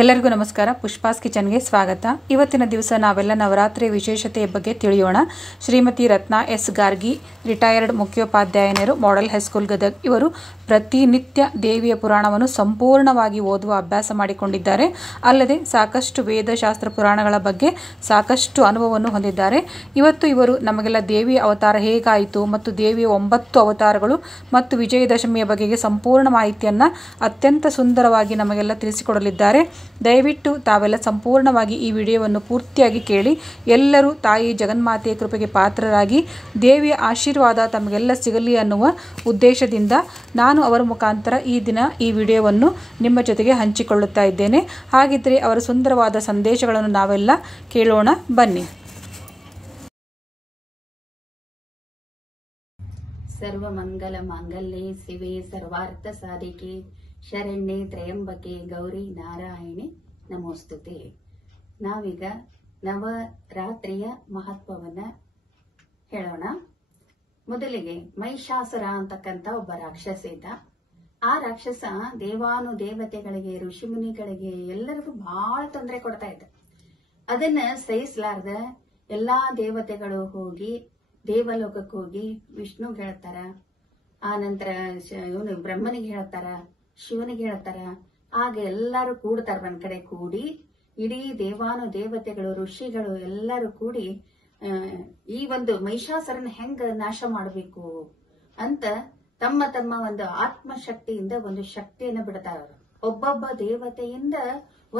ಎಲ್ಲರಿಗೂ ನಮಸ್ಕಾರ. ಪುಷ್ಪಾಸ್ ಕಿಚನ್ಗೆ ಸ್ವಾಗತ. ಇವತ್ತಿನ ದಿವಸ ನಾವೆಲ್ಲ ನವರಾತ್ರಿ ವಿಶೇಷತೆಯ ಬಗ್ಗೆ ತಿಳಿಯೋಣ. ಶ್ರೀಮತಿ ರತ್ನಾ ಎಸ್ ಗಾರ್ಗಿ, ರಿಟೈರ್ಡ್ ಮುಖ್ಯೋಪಾಧ್ಯಾಯನರು, ಮಾಡೆಲ್ ಹೈಸ್ಕೂಲ್ ಗದಗ್. ಇವರು ಪ್ರತಿನಿತ್ಯ ದೇವಿಯ ಪುರಾಣವನ್ನು ಸಂಪೂರ್ಣವಾಗಿ ಓದುವ ಅಭ್ಯಾಸ ಮಾಡಿಕೊಂಡಿದ್ದಾರೆ. ಅಲ್ಲದೆ ಸಾಕಷ್ಟು ವೇದಶಾಸ್ತ್ರ ಪುರಾಣಗಳ ಬಗ್ಗೆ ಸಾಕಷ್ಟು ಅನುಭವವನ್ನು ಹೊಂದಿದ್ದಾರೆ. ಇವತ್ತು ಇವರು ನಮಗೆಲ್ಲ ದೇವಿಯ ಅವತಾರ ಹೇಗಾಯಿತು ಮತ್ತು ದೇವಿಯ 9 ಅವತಾರಗಳು ಮತ್ತು ವಿಜಯದಶಮಿಯ ಬಗೆಗೆ ಸಂಪೂರ್ಣ ಮಾಹಿತಿಯನ್ನು ಅತ್ಯಂತ ಸುಂದರವಾಗಿ ನಮಗೆಲ್ಲ ತಿಳಿಸಿಕೊಡಲಿದ್ದಾರೆ. ದಯವಿಟ್ಟು ತಾವೆಲ್ಲ ಸಂಪೂರ್ಣವಾಗಿ ಈ ವಿಡಿಯೋವನ್ನು ಪೂರ್ತಿಯಾಗಿ ಕೇಳಿ. ಎಲ್ಲರೂ ತಾಯಿ ಜಗನ್ಮಾತೆಯ ಕೃಪೆಗೆ ಪಾತ್ರರಾಗಿ ದೇವಿಯ ಆಶೀರ್ವಾದ ತಮಗೆಲ್ಲ ಸಿಗಲಿ ಅನ್ನುವ ಉದ್ದೇಶದಿಂದ ನಾನು ಅವರ ಮುಖಾಂತರ ಈ ದಿನ ಈ ವಿಡಿಯೋವನ್ನು ನಿಮ್ಮ ಜೊತೆಗೆ ಹಂಚಿಕೊಳ್ಳುತ್ತಾ ಇದ್ದೇನೆ. ಹಾಗಿದ್ದರೆ ಅವರ ಸುಂದರವಾದ ಸಂದೇಶಗಳನ್ನು ನಾವೆಲ್ಲ ಕೇಳೋಣ ಬನ್ನಿ. ಸರ್ವಮಂಗಲ ಮಾಂಗಲ್ಯೆ ಶಿವೆ ಸರ್ವಾರ್ಥ ಸಾಧಿಕೆ ಶರಣ್ಯೆ ತ್ರಯಂಬಕೆ ಗೌರಿ ನಾರಾಯಣಿ ನಮೋಸ್ತುತೆ. ನಾವೀಗ ನವರಾತ್ರಿಯ ಮಹತ್ವವನ್ನ ಹೇಳೋಣ. ಮೊದಲಿಗೆ ಮಹಿಷಾಸುರ ಅಂತಕ್ಕಂಥ ಒಬ್ಬ ರಾಕ್ಷಸ ಇದ್ದ. ಆ ರಾಕ್ಷಸ ದೇವಾನುದೇವತೆಗಳಿಗೆ, ಋಷಿಮುನಿಗಳಿಗೆ ಎಲ್ಲರಿಗೂ ಬಹಳ ತೊಂದರೆ ಕೊಡ್ತಾ ಇದ್ದ. ಅದನ್ನ ಸಹಿಸಲಾರ್ದ ಎಲ್ಲಾ ದೇವತೆಗಳು ಹೋಗಿ ದೇವಲೋಕಕ್ಕೆ ಹೋಗಿ ವಿಷ್ಣುಗೆ ಹೇಳ್ತಾರ, ಆ ನಂತರ ಇವನು ಬ್ರಹ್ಮನಿಗೆ ಹೇಳ್ತಾರ, ಶಿವನಿಗೆ ಹೇಳ್ತಾರ. ಆಗ ಎಲ್ಲರೂ ಕೂಡ್ತಾರ. ಒಂದ್ ಕಡೆ ಕೂಡಿ ಇಡೀ ದೇವಾನುದೇವತೆಗಳು, ಋಷಿಗಳು ಎಲ್ಲರೂ ಕೂಡಿ ಈ ಒಂದು ಮಹಿಷಾಸುರನ ಹೆಂಗ ನಾಶ ಮಾಡಬೇಕು ಅಂತ ತಮ್ಮ ತಮ್ಮ ಒಂದು ಆತ್ಮಶಕ್ತಿಯಿಂದ ಒಂದು ಶಕ್ತಿಯನ್ನು ಬಿಡ್ತಾರ. ಒಬ್ಬೊಬ್ಬ ದೇವತೆಯಿಂದ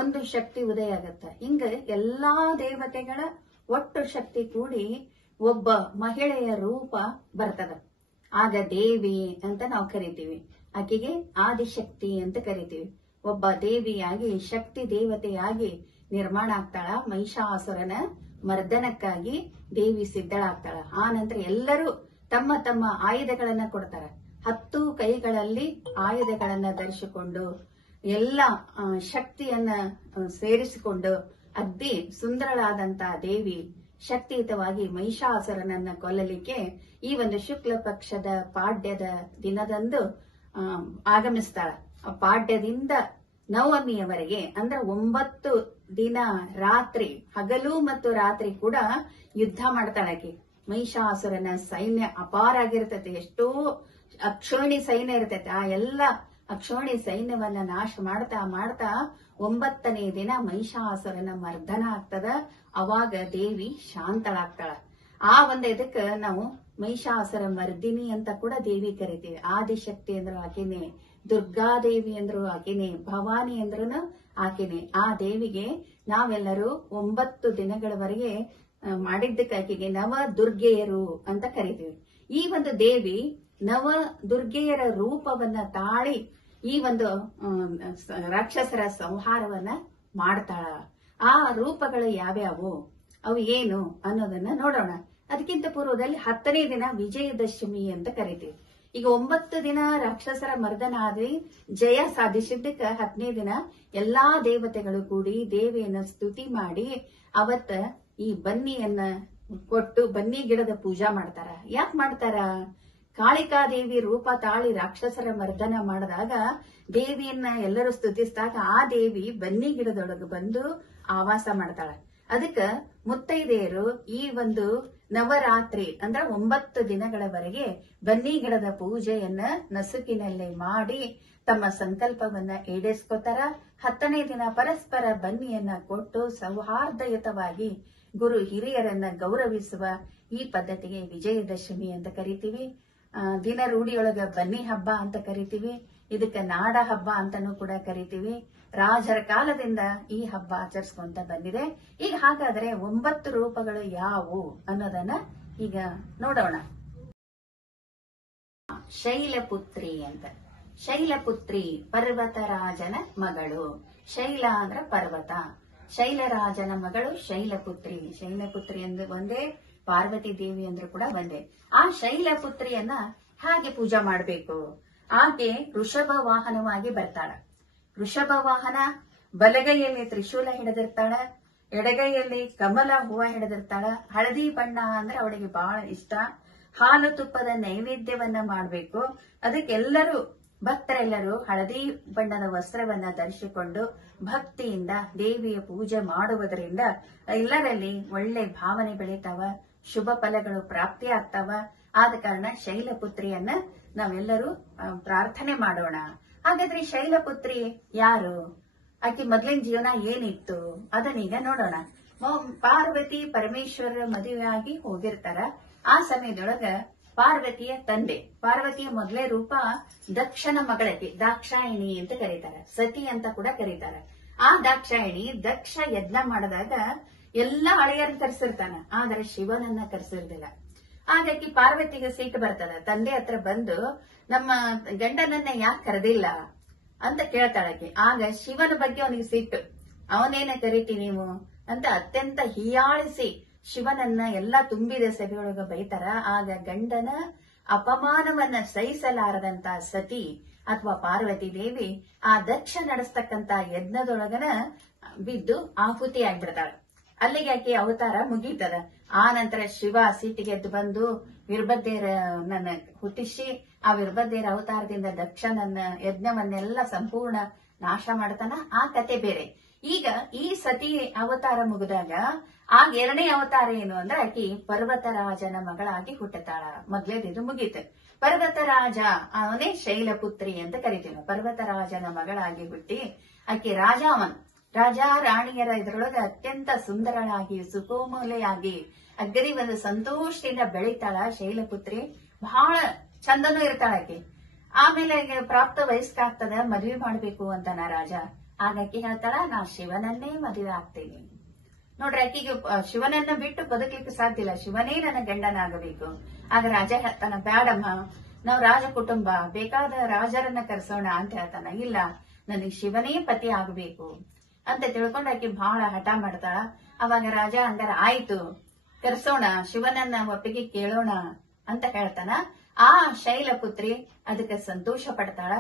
ಒಂದು ಶಕ್ತಿ ಉದಯ ಆಗತ್ತ. ಹಿಂಗ ಎಲ್ಲಾ ದೇವತೆಗಳ ಒಟ್ಟು ಶಕ್ತಿ ಕೂಡಿ ಒಬ್ಬ ಮಹಿಳೆಯ ರೂಪ ಬರ್ತದ. ಆಗ ದೇವಿ ಅಂತ ನಾವು ಕರಿತೀವಿ. ಆಕೆಗೆ ಆದಿಶಕ್ತಿ ಅಂತ ಕರಿತೀವಿ. ಒಬ್ಬ ದೇವಿಯಾಗಿ, ಶಕ್ತಿ ದೇವತೆಯಾಗಿ ನಿರ್ಮಾಣ ಆಗ್ತಾಳ. ಮಹಿಷಾಸುರನ ಮರ್ದನಕ್ಕಾಗಿ ದೇವಿ ಸಿದ್ಧಳಾಗ್ತಾಳ. ಆ ನಂತರ ಎಲ್ಲರೂ ತಮ್ಮ ತಮ್ಮ ಆಯುಧಗಳನ್ನ ಕೊಡ್ತಾರ. 10 ಕೈಗಳಲ್ಲಿ ಆಯುಧಗಳನ್ನ ಧರಿಸಿಕೊಂಡು ಎಲ್ಲ ಶಕ್ತಿಯನ್ನ ಸೇರಿಸಿಕೊಂಡು ಅಗ್ದಿ ಸುಂದರಳಾದಂತ ದೇವಿ ಶಕ್ತಿಯುತವಾಗಿ ಮಹಿಷಾಸುರನನ್ನ ಕೊಲ್ಲಲಿಕ್ಕೆ ಈ ಒಂದು ಶುಕ್ಲ ಪಕ್ಷದ ಪಾಡ್ಯದ ದಿನದಂದು ಆಗಮಿಸ್ತಾಳ. ಪಾಡ್ಯದಿಂದ ನವಮಿಯವರೆಗೆ ಅಂದ್ರೆ 9 ದಿನ ರಾತ್ರಿ, ಹಗಲು ಮತ್ತು ರಾತ್ರಿ ಕೂಡ ಯುದ್ಧ ಮಾಡ್ತಾಳಾಕಿ. ಮಹಿಷಾಸುರನ ಸೈನ್ಯ ಅಪಾರ ಆಗಿರ್ತೈತೆ. ಎಷ್ಟೋ ಅಕ್ಷೋಣಿ ಸೈನ್ಯ ಇರ್ತೈತೆ. ಆ ಎಲ್ಲ ಅಕ್ಷೋಣಿ ಸೈನ್ಯವನ್ನ ನಾಶ ಮಾಡ್ತಾ ಮಾಡ್ತಾ 9ನೇ ದಿನ ಮಹಿಷಾಸುರನ ಮರ್ದನ ಆಗ್ತದ. ಅವಾಗ ದೇವಿ ಶಾಂತಳಾಗ್ತಾಳ. ಆ ಒಂದು ಇದಕ್ಕೆ ನಾವು ಮಹಿಷಾಸುರ ಮರ್ದಿನಿ ಅಂತ ಕೂಡ ದೇವಿ ಕರಿತೀವಿ. ಆದಿಶಕ್ತಿ ಅಂದ್ರು ಆಕೆನೆ, ದುರ್ಗಾದೇವಿ ಅಂದ್ರು ಆಕೆನೆ, ಭವಾನಿ ಅಂದ್ರೂ ಆಕೆನೆ. ಆ ದೇವಿಗೆ ನಾವೆಲ್ಲರೂ 9 ದಿನಗಳವರೆಗೆ ಮಾಡಿದ್ದಕ್ಕೆ ಆಕೆಗೆ ನವ ದುರ್ಗೆಯರು ಅಂತ ಕರಿತೀವಿ. ಈ ಒಂದು ದೇವಿ ನವ ದುರ್ಗೆಯರ ರೂಪವನ್ನ ತಾಳಿ ಈ ಒಂದು ರಾಕ್ಷಸರ ಸಂಹಾರವನ್ನ ಮಾಡ್ತಾಳ. ಆ ರೂಪಗಳು ಯಾವ್ಯಾವು, ಅವು ಏನು ಅನ್ನೋದನ್ನ ನೋಡೋಣ. ಅದಕ್ಕಿಂತ ಪೂರ್ವದಲ್ಲಿ 10ನೇ ದಿನ ವಿಜಯದಶಮಿ ಅಂತ ಕರಿತೀವಿ. ಈಗ 9 ದಿನ ರಾಕ್ಷಸರ ಮರ್ದನ ಆದಿ ಜಯ ಸಾಧಿಸಿದ್ದಕ್ಕ 10ನೇ ದಿನ ಎಲ್ಲಾ ದೇವತೆಗಳು ಕೂಡಿ ದೇವಿಯನ್ನ ಸ್ತುತಿ ಮಾಡಿ ಅವತ್ತ ಈ ಬನ್ನಿಯನ್ನ ಕೊಟ್ಟು ಬನ್ನಿ ಗಿಡದ ಪೂಜಾ ಮಾಡ್ತಾರ. ಯಾಕೆ ಮಾಡ್ತಾರ? ಕಾಳಿಕಾದೇವಿ ರೂಪ ತಾಳಿ ರಾಕ್ಷಸರ ಮರ್ದನ ಮಾಡಿದಾಗ ದೇವಿಯನ್ನ ಎಲ್ಲರೂ ಸ್ತುತಿಸಿದಾಗ ಆ ದೇವಿ ಬನ್ನಿ ಗಿಡದೊಳಗೆ ಬಂದು ಆವಾಸ ಮಾಡ್ತಾಳ. ಅದಕ್ಕ ಮುತ್ತೈದೆಯರು ಈ ಒಂದು ನವರಾತ್ರಿ ಅಂದ್ರೆ 9 ದಿನಗಳವರೆಗೆ ಬನ್ನಿ ಗಿಡದ ಪೂಜೆಯನ್ನ ನಸುಕಿನಲ್ಲಿ ಮಾಡಿ ತಮ್ಮ ಸಂಕಲ್ಪವನ್ನ ಈಡೇರಿಸ್ಕೋತಾರ. 10ನೇ ದಿನ ಪರಸ್ಪರ ಬನ್ನಿಯನ್ನ ಕೊಟ್ಟು ಸೌಹಾರ್ದಯುತವಾಗಿ ಗುರು ಹಿರಿಯರನ್ನ ಗೌರವಿಸುವ ಈ ಪದ್ಧತಿಗೆ ವಿಜಯದಶಮಿ ಅಂತ ಕರಿತೀವಿ. ದಿನ ರೂಢಿಯೊಳಗ ಬನ್ನಿ ಹಬ್ಬ ಅಂತ ಕರಿತೀವಿ. ಇದಕ್ಕೆ ನಾಡ ಹಬ್ಬ ಅಂತಾನೂ ಕೂಡ ಕರಿತೀವಿ. ರಾಜರ ಕಾಲದಿಂದ ಈ ಹಬ್ಬ ಆಚರಿಸ್ಕೊಂತ ಬಂದಿದೆ. ಈಗ ಹಾಗಾದ್ರೆ 9 ರೂಪಗಳು ಯಾವುವು ಅನ್ನೋದನ್ನ ಈಗ ನೋಡೋಣ. ಶೈಲಪುತ್ರಿ ಅಂತ. ಶೈಲಪುತ್ರಿ ಪರ್ವತರಾಜನ ಮಗಳು. ಶೈಲ ಅಂದ್ರ ಪರ್ವತ, ಶೈಲರಾಜನ ಮಗಳು ಶೈಲಪುತ್ರಿ. ಶೈಲಪುತ್ರಿ ಅಂದ್ರೆ ಒಂದೇ, ಪಾರ್ವತಿ ದೇವಿ ಅಂದ್ರೂ ಕೂಡ ಒಂದೇ. ಆ ಶೈಲಪುತ್ರಿಯನ್ನ ಹಾಗೆ ಪೂಜಾ ಮಾಡಬೇಕು. ಆಕೆ ವೃಷಭ ವಾಹನವಾಗಿ ಬರ್ತಾಳ. ವೃಷಭ ವಾಹನ, ಬಲಗೈಯಲ್ಲಿ ತ್ರಿಶೂಲ ಹಿಡಿದಿರ್ತಾಳ, ಎಡಗೈಯಲ್ಲಿ ಕಮಲ ಹೂವ ಹಿಡಿದಿರ್ತಾಳ. ಹಳದಿ ಬಣ್ಣ ಅಂದ್ರೆ ಅವಳಿಗೆ ಬಹಳ ಇಷ್ಟ. ಹಾಲು ತುಪ್ಪದ ನೈವೇದ್ಯವನ್ನ ಮಾಡಬೇಕು. ಅದಕ್ಕೆಲ್ಲರೂ ಭಕ್ತರೆಲ್ಲರೂ ಹಳದಿ ಬಣ್ಣದ ವಸ್ತ್ರವನ್ನ ಧರಿಸಿಕೊಂಡು ಭಕ್ತಿಯಿಂದ ದೇವಿಯ ಪೂಜೆ ಮಾಡುವುದರಿಂದ ಎಲ್ಲರಲ್ಲಿ ಒಳ್ಳೆ ಭಾವನೆ ಬೆಳೀತಾವ, ಶುಭ ಫಲಗಳು ಪ್ರಾಪ್ತಿ ಆಗ್ತಾವ. ಆದ ಕಾರಣ ಶೈಲಪುತ್ರಿಯನ್ನ ನಾವೆಲ್ಲರೂ ಪ್ರಾರ್ಥನೆ ಮಾಡೋಣ. ಹಾಗಾದ್ರೆ ಶೈಲಪುತ್ರಿ ಯಾರು? ಆಕೆ ಮೊದ್ಲಿನ ಜೀವನ ಏನಿತ್ತು ಅದನ್ನೀಗ ನೋಡೋಣ. ಪಾರ್ವತಿ ಪರಮೇಶ್ವರರ ಮದುವೆಯಾಗಿ ಹೋಗಿರ್ತಾರ. ಆ ಸಮಯದೊಳಗ ಪಾರ್ವತಿಯ ತಂದೆ, ಪಾರ್ವತಿಯ ಮೊದಲೇ ರೂಪ ದಕ್ಷನ ಮಗಳಕ್ಕೆ ದಾಕ್ಷಾಯಿಣಿ ಅಂತ ಕರೀತಾರ, ಸತಿ ಅಂತ ಕೂಡ ಕರೀತಾರ. ಆ ದಾಕ್ಷಾಯಿಣಿ ದಕ್ಷ ಯಜ್ಞ ಮಾಡಿದಾಗ ಎಲ್ಲಾ ಹಳೆಯರನ್ನ ಕರೆಸಿರ್ತಾನ, ಆದ್ರೆ ಶಿವನನ್ನ ಕರೆಸಿರ್ಲಿಲ್ಲ. ಹಾಗಾಗಿ ಪಾರ್ವತಿಗೆ ಸಿಟ್ಟು ಬರ್ತದ. ತಂದೆ ಹತ್ರ ಬಂದು ನಮ್ಮ ಗಂಡನನ್ನ ಯಾಕೆ ಕರೆದಿಲ್ಲ ಅಂತ ಕೇಳ್ತಾಳಕ್ಕೆ. ಆಗ ಶಿವನ ಬಗ್ಗೆ ಅವನಿಗೆ ಸಿಟ್ಟು, ಅವನೇನ ಕರೀತಿ ನೀವು ಅಂತ ಅತ್ಯಂತ ಹೀಯಾಳಿಸಿ ಶಿವನನ್ನ ಎಲ್ಲಾ ತುಂಬಿದ ಸಭೆಯೊಳಗ ಬೈತಾರ. ಆಗ ಗಂಡನ ಅಪಮಾನವನ್ನ ಸಹಿಸಲಾರದಂತ ಸತಿ ಅಥವಾ ಪಾರ್ವತಿ ದೇವಿ ಆ ದಕ್ಷ ನಡೆಸ್ತಕ್ಕಂತ ಯಜ್ಞದೊಳಗನ ಬಿದ್ದು ಆಹುತಿ ಆಗ್ಬಿಡ್ತಾಳ. ಅಲ್ಲಿಗೆ ಆಕೆ ಅವತಾರ ಮುಗೀತದ. ಆ ನಂತರ ಶಿವ ಸಿಟ್ಟಿಗೆದ್ದು ಬಂದು ವೀರಭದ್ರನನ್ನ ಹುಟ್ಟಿಸಿ ಆ ವೀರಭದ್ರ ಅವತಾರದಿಂದ ದಕ್ಷನನ್ನ ಯಜ್ಞವನ್ನೆಲ್ಲ ಸಂಪೂರ್ಣ ನಾಶ ಮಾಡ್ತಾನ. ಆ ಕತೆ ಬೇರೆ. ಈಗ ಈ ಸತಿ ಅವತಾರ ಮುಗಿದಾಗ ಆಗ ಎರಡನೇ ಅವತಾರ ಏನು ಅಂದ್ರೆ ಆಕಿ ಪರ್ವತರಾಜನ ಮಗಳಾಗಿ ಹುಟ್ಟುತ್ತಾಳ. ಮೊದ್ಲೇದಿದು ಮುಗೀತು. ಪರ್ವತರಾಜ ಅವನೇ ಶೈಲಪುತ್ರಿ ಅಂತ ಕರಿತೀವಿ. ಪರ್ವತರಾಜನ ಮಗಳಾಗಿ ಹುಟ್ಟಿ ಆಕಿ ರಾಜ ರಾಣಿಯರ ಇದ್ರೊಳಗೆ ಅತ್ಯಂತ ಸುಂದರಳಾಗಿ ಸುಕೋಮಲೆಯಾಗಿ ಅಗ್ರಿ ಒಂದು ಸಂತೋಷದಿಂದ ಬೆಳಿತಾಳ ಶೈಲಪುತ್ರಿ. ಬಹಳ ಚಂದನೂ ಇರ್ತಾಳ ಆಕಿ. ಆಮೇಲೆ ಪ್ರಾಪ್ತ ವಯಸ್ಕಾಗ್ತದ, ಮದುವೆ ಮಾಡ್ಬೇಕು ಅಂತಾನ ರಾಜ. ಆಗ ಆಕಿ ಹೇಳ್ತಾಳ, ನಾ ಶಿವನನ್ನೇ ಮದುವೆ ಆಗ್ತೀನಿ. ನೋಡ್ರಿ, ಆಕಿಗೆ ಶಿವನನ್ನ ಬಿಟ್ಟು ಬದುಕಲಿಕ್ಕೆ ಸಾಧ್ಯ ಇಲ್ಲ, ಶಿವನೇ ನನ್ನ ಗಂಡನಾಗಬೇಕು. ಆಗ ರಾಜ ಹೇಳ್ತಾನ, ಬ್ಯಾಡಮ್ಮ, ನಾವು ರಾಜ ಕುಟುಂಬ, ಬೇಕಾದ ರಾಜರನ್ನ ಕರೆಸೋಣ ಅಂತ ಹೇಳ್ತಾನ. ಇಲ್ಲ, ನನಗೆ ಶಿವನೇ ಪತಿ ಆಗಬೇಕು ಅಂತ ತಿಳ್ಕೊಂಡು ಆಕಿ ಬಹಳ ಹಠ ಮಾಡ್ತಾಳ. ಅವಾಗ ರಾಜ ಹಂಗಾರ ಆಯ್ತು, ಕರೆಸೋಣ, ಶಿವನನ್ನ ಒಪ್ಪಿಗೆ ಕೇಳೋಣ ಅಂತ ಹೇಳ್ತಾನ. ಆ ಶೈಲಪುತ್ರಿ ಅದಕ್ಕೆ ಸಂತೋಷ ಪಡ್ತಾಳ.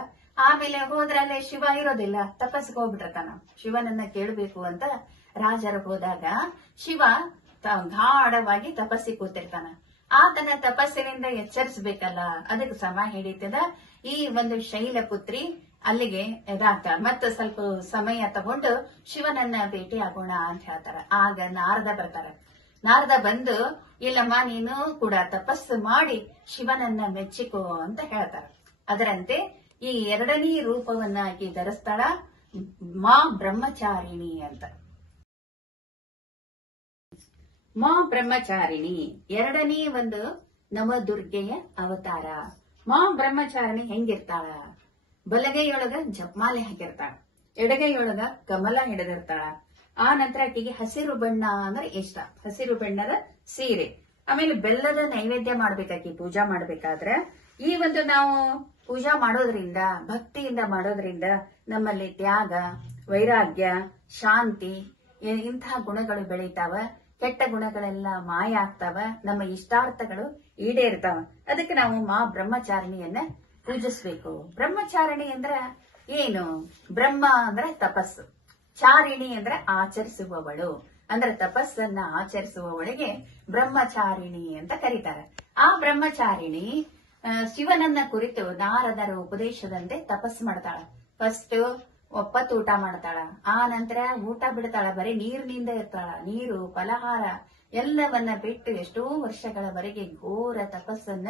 ಆಮೇಲೆ ಹೋದ್ರಲ್ಲೇ ಶಿವ ಇರೋದಿಲ್ಲ, ತಪಸ್ಸಿಗೆ ಹೋಗ್ಬಿಟ್ಟಿರ್ತಾನ. ಶಿವನನ್ನ ಕೇಳಬೇಕು ಅಂತ ರಾಜರು ಹೋದಾಗ ಶಿವ ಗಾಢವಾಗಿ ತಪಸ್ಸಿಗೆ ಕೂತಿರ್ತಾನ. ಆತನ ತಪಸ್ಸಿನಿಂದ ಎಚ್ಚರಿಸಬೇಕಲ್ಲ, ಅದಕ್ಕೆ ಸಮ ಹಿಡಿತದ. ಈ ಒಂದು ಶೈಲಪುತ್ರಿ ಅಲ್ಲಿಗೆ ಇದಾಗ್ತಾಳ. ಮತ್ತೆ ಸ್ವಲ್ಪ ಸಮಯ ತಗೊಂಡು ಶಿವನನ್ನ ಭೇಟಿ ಆಗೋಣ ಅಂತ ಹೇಳ್ತಾರ. ಆಗ ನಾರದ ಬರ್ತಾರ. ನಾರದ ಬಂದು, ಇಲ್ಲಮ್ಮ, ನೀನು ಕೂಡ ತಪಸ್ಸು ಮಾಡಿ ಶಿವನನ್ನ ಮೆಚ್ಚಿಕೋ ಅಂತ ಹೇಳ್ತಾರ. ಅದರಂತೆ ಈ ಎರಡನೇ ರೂಪವನ್ನ ಆಕಿ ಧರಿಸ್ತಾಳ, ಮಾ ಬ್ರಹ್ಮಚಾರಿಣಿ ಅಂತ. ಮಾ ಬ್ರಹ್ಮಚಾರಿಣಿ ಎರಡನೇ ಒಂದು ನವದುರ್ಗೆಯ ಅವತಾರ. ಮಾ ಬ್ರಹ್ಮಚಾರಿಣಿ ಹೆಂಗಿರ್ತಾಳ? ಬಲಗೈಯೊಳಗ ಜಪಮಾಲೆ ಹಾಕಿರ್ತಾಳ, ಎಡಗೈಯೊಳಗ ಕಮಲ ಹಿಡಿದಿರ್ತಾಳ. ಆ ನಂತರ ಆಕೆಗೆ ಹಸಿರು ಬಣ್ಣ ಅಂದ್ರೆ ಇಷ್ಟ, ಹಸಿರು ಬಣ್ಣದ ಸೀರೆ. ಆಮೇಲೆ ಬೆಲ್ಲದ ನೈವೇದ್ಯ ಮಾಡ್ಬೇಕಾಕಿ ಪೂಜಾ ಮಾಡ್ಬೇಕಾದ್ರೆ. ಈ ಒಂದು ನಾವು ಪೂಜಾ ಮಾಡೋದ್ರಿಂದ, ಭಕ್ತಿಯಿಂದ ಮಾಡೋದ್ರಿಂದ ನಮ್ಮಲ್ಲಿ ತ್ಯಾಗ, ವೈರಾಗ್ಯ, ಶಾಂತಿ ಇಂತಹ ಗುಣಗಳು ಬೆಳೀತಾವ. ಕೆಟ್ಟ ಗುಣಗಳೆಲ್ಲ ಮಾಯ ಆಗ್ತಾವ, ನಮ್ಮ ಇಷ್ಟಾರ್ಥಗಳು ಈಡೇರ್ತಾವ. ಅದಕ್ಕೆ ನಾವು ಮಾ ಬ್ರಹ್ಮಚಾರಿಣಿಯನ್ನ ಪೂಜಿಸ್ಬೇಕು. ಬ್ರಹ್ಮಚಾರಿಣಿ ಅಂದ್ರ ಏನು? ಬ್ರಹ್ಮ ಅಂದ್ರೆ ತಪಸ್ಸು, ಚಾರಿಣಿ ಅಂದ್ರೆ ಆಚರಿಸುವವಳು. ಅಂದ್ರೆ ತಪಸ್ಸನ್ನ ಆಚರಿಸುವವಳಿಗೆ ಬ್ರಹ್ಮಚಾರಿಣಿ ಅಂತ ಕರೀತಾರೆ. ಆ ಬ್ರಹ್ಮಚಾರಿಣಿ ಶಿವನನ್ನ ಕುರಿತು ನಾರದರ ಉಪದೇಶದಂತೆ ತಪಸ್ಸು ಮಾಡ್ತಾಳ. ಫಸ್ಟ್ ಒಪ್ಪತ್ತು ಊಟ ಮಾಡ್ತಾಳ, ಆ ನಂತರ ಊಟ ಬಿಡ್ತಾಳ, ಬರೀ ನೀರಿನಿಂದ ಇರ್ತಾಳ. ನೀರು, ಫಲಹಾರ ಎಲ್ಲವನ್ನ ಬಿಟ್ಟು ಎಷ್ಟೋ ವರ್ಷಗಳವರೆಗೆ ಘೋರ ತಪಸ್ಸನ್ನ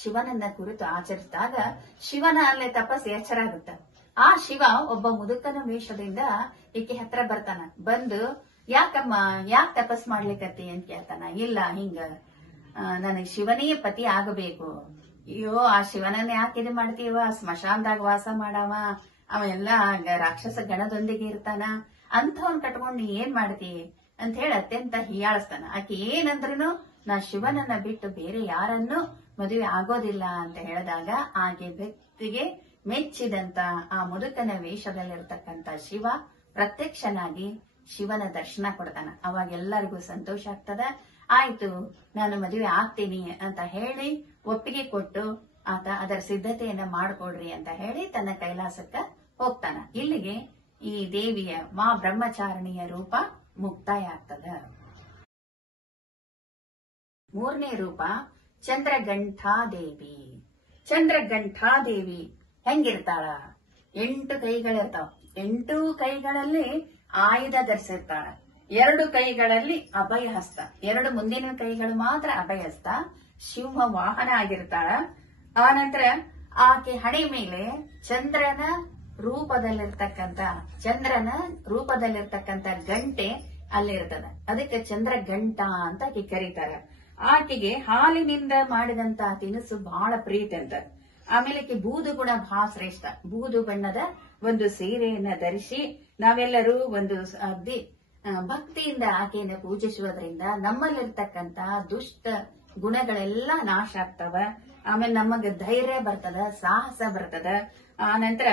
ಶಿವನನ್ನ ಕುರಿತು ಆಚರಿಸಿದಾಗ ಶಿವನ ಅಲ್ಲೇ ತಪಸ್ಸು ಎಚ್ಚರ ಆಗುತ್ತ. ಆ ಶಿವ ಒಬ್ಬ ಮುದುಕನ ವೇಷದಿಂದ ಈಕೆ ಹತ್ರ ಬರ್ತಾನ. ಬಂದು, ಯಾಕಮ್ಮ, ಯಾಕೆ ತಪಸ್ ಮಾಡ್ಲಿಕ್ಕತ್ತಿ ಅಂತ ಕೇಳ್ತಾನ. ಇಲ್ಲ, ಹಿಂಗ ನನಗ್ ಶಿವನೇ ಪತಿ ಆಗಬೇಕು. ಅಯ್ಯೋ, ಆ ಶಿವನನ್ನ ಯಾಕೆ ಇದು ಮಾಡ್ತೀವ? ಸ್ಮಶಾನದಾಗ ವಾಸ ಮಾಡವ, ಅವೆಲ್ಲ ರಾಕ್ಷಸ ಗಣದೊಂದಿಗೆ ಇರ್ತಾನ, ಅಂಥವನ್ ಕಟ್ಕೊಂಡ್ ನೀ ಏನ್ ಮಾಡ್ತಿ ಅಂತ ಹೇಳಿ ಅತ್ಯಂತ ಹೀಯಾಳಿಸ್ತಾನ. ಆಕೆ ಏನಂದ್ರೂ ನಾ ಶಿವನನ್ನ ಬಿಟ್ಟು ಬೇರೆ ಯಾರನ್ನೂ ಮದುವೆ ಆಗೋದಿಲ್ಲ ಅಂತ ಹೇಳಿದಾಗ ಆಕೆ ಭಕ್ತಿಗೆ ಮೆಚ್ಚಿದಂತ ಆ ಮುದುಕನ ವೇಷದಲ್ಲಿರ್ತಕ್ಕಂಥ ಶಿವ ಪ್ರತ್ಯಕ್ಷನಾಗಿ ಶಿವನ ದರ್ಶನ ಕೊಡ್ತಾನ. ಅವಾಗ ಎಲ್ಲರಿಗೂ ಸಂತೋಷ ಆಗ್ತದ. ಆಯ್ತು, ನಾನು ಮದುವೆ ಆಗ್ತೀನಿ ಅಂತ ಹೇಳಿ ಒಪ್ಪಿಗೆ ಕೊಟ್ಟು ಆತ ಅದರ ಸಿದ್ಧತೆಯನ್ನ ಮಾಡ್ಕೊಡ್ರಿ ಅಂತ ಹೇಳಿ ತನ್ನ ಕೈಲಾಸಕ್ಕ ಹೋಗ್ತಾನ. ಇಲ್ಲಿಗೆ ಈ ದೇವಿಯ ಮಾ ಬ್ರಹ್ಮಚಾರಿಣಿಯ ರೂಪ ಮುಕ್ತಾಯ ಆಗ್ತದ. ಮೂರನೇ ರೂಪ ಚಂದ್ರಗಂಠಾದೇವಿ. ಚಂದ್ರಗಂಠಾದೇವಿ ಹೆಂಗಿರ್ತಾಳ? 8 ಕೈಗಳಿರ್ತಾವ. 8 ಕೈಗಳಲ್ಲಿ ಆಯುಧ ಧರಿಸಿರ್ತಾಳ. 2 ಕೈಗಳಲ್ಲಿ ಅಭಯ ಹಸ್ತ, 2 ಮುಂದಿನ ಕೈಗಳು ಮಾತ್ರ ಅಭಯ ಹಸ್ತ. ಸಿಂಹ ವಾಹನ ಆಗಿರ್ತಾಳ. ಆ ನಂತರ ಆಕೆ ಹಣೆ ಮೇಲೆ ಚಂದ್ರನ ರೂಪದಲ್ಲಿರ್ತಕ್ಕಂತ ಗಂಟೆ ಅಲ್ಲಿರ್ತದ. ಅದಕ್ಕೆ ಚಂದ್ರ ಗಂಟ ಅಂತ ಆಕೆ ಕರೀತಾರ. ಆಕೆಗೆ ಹಾಲಿನಿಂದ ಮಾಡಿದಂತ ತಿನಿಸು ಬಹಳ ಪ್ರೀತಿ ಅಂತ. ಆಮೇಲೆ ಆಕೆ ಬೂದು ಗುಣ ಬಹಳ ಶ್ರೇಷ್ಠ. ಬೂದು ಬಣ್ಣದ ಒಂದು ಸೀರೆಯನ್ನ ಧರಿಸಿ ನಾವೆಲ್ಲರೂ ಒಂದು ಅಗ್ದಿ ಭಕ್ತಿಯಿಂದ ಆಕೆಯನ್ನು ಪೂಜಿಸುವುದರಿಂದ ನಮ್ಮಲ್ಲಿರ್ತಕ್ಕಂತ ದುಷ್ಟ ಗುಣಗಳೆಲ್ಲ ನಾಶ ಆಗ್ತವ. ಆಮೇಲೆ ನಮಗೆ ಧೈರ್ಯ ಬರ್ತದ, ಸಾಹಸ ಬರ್ತದ. ಆ ನಂತರ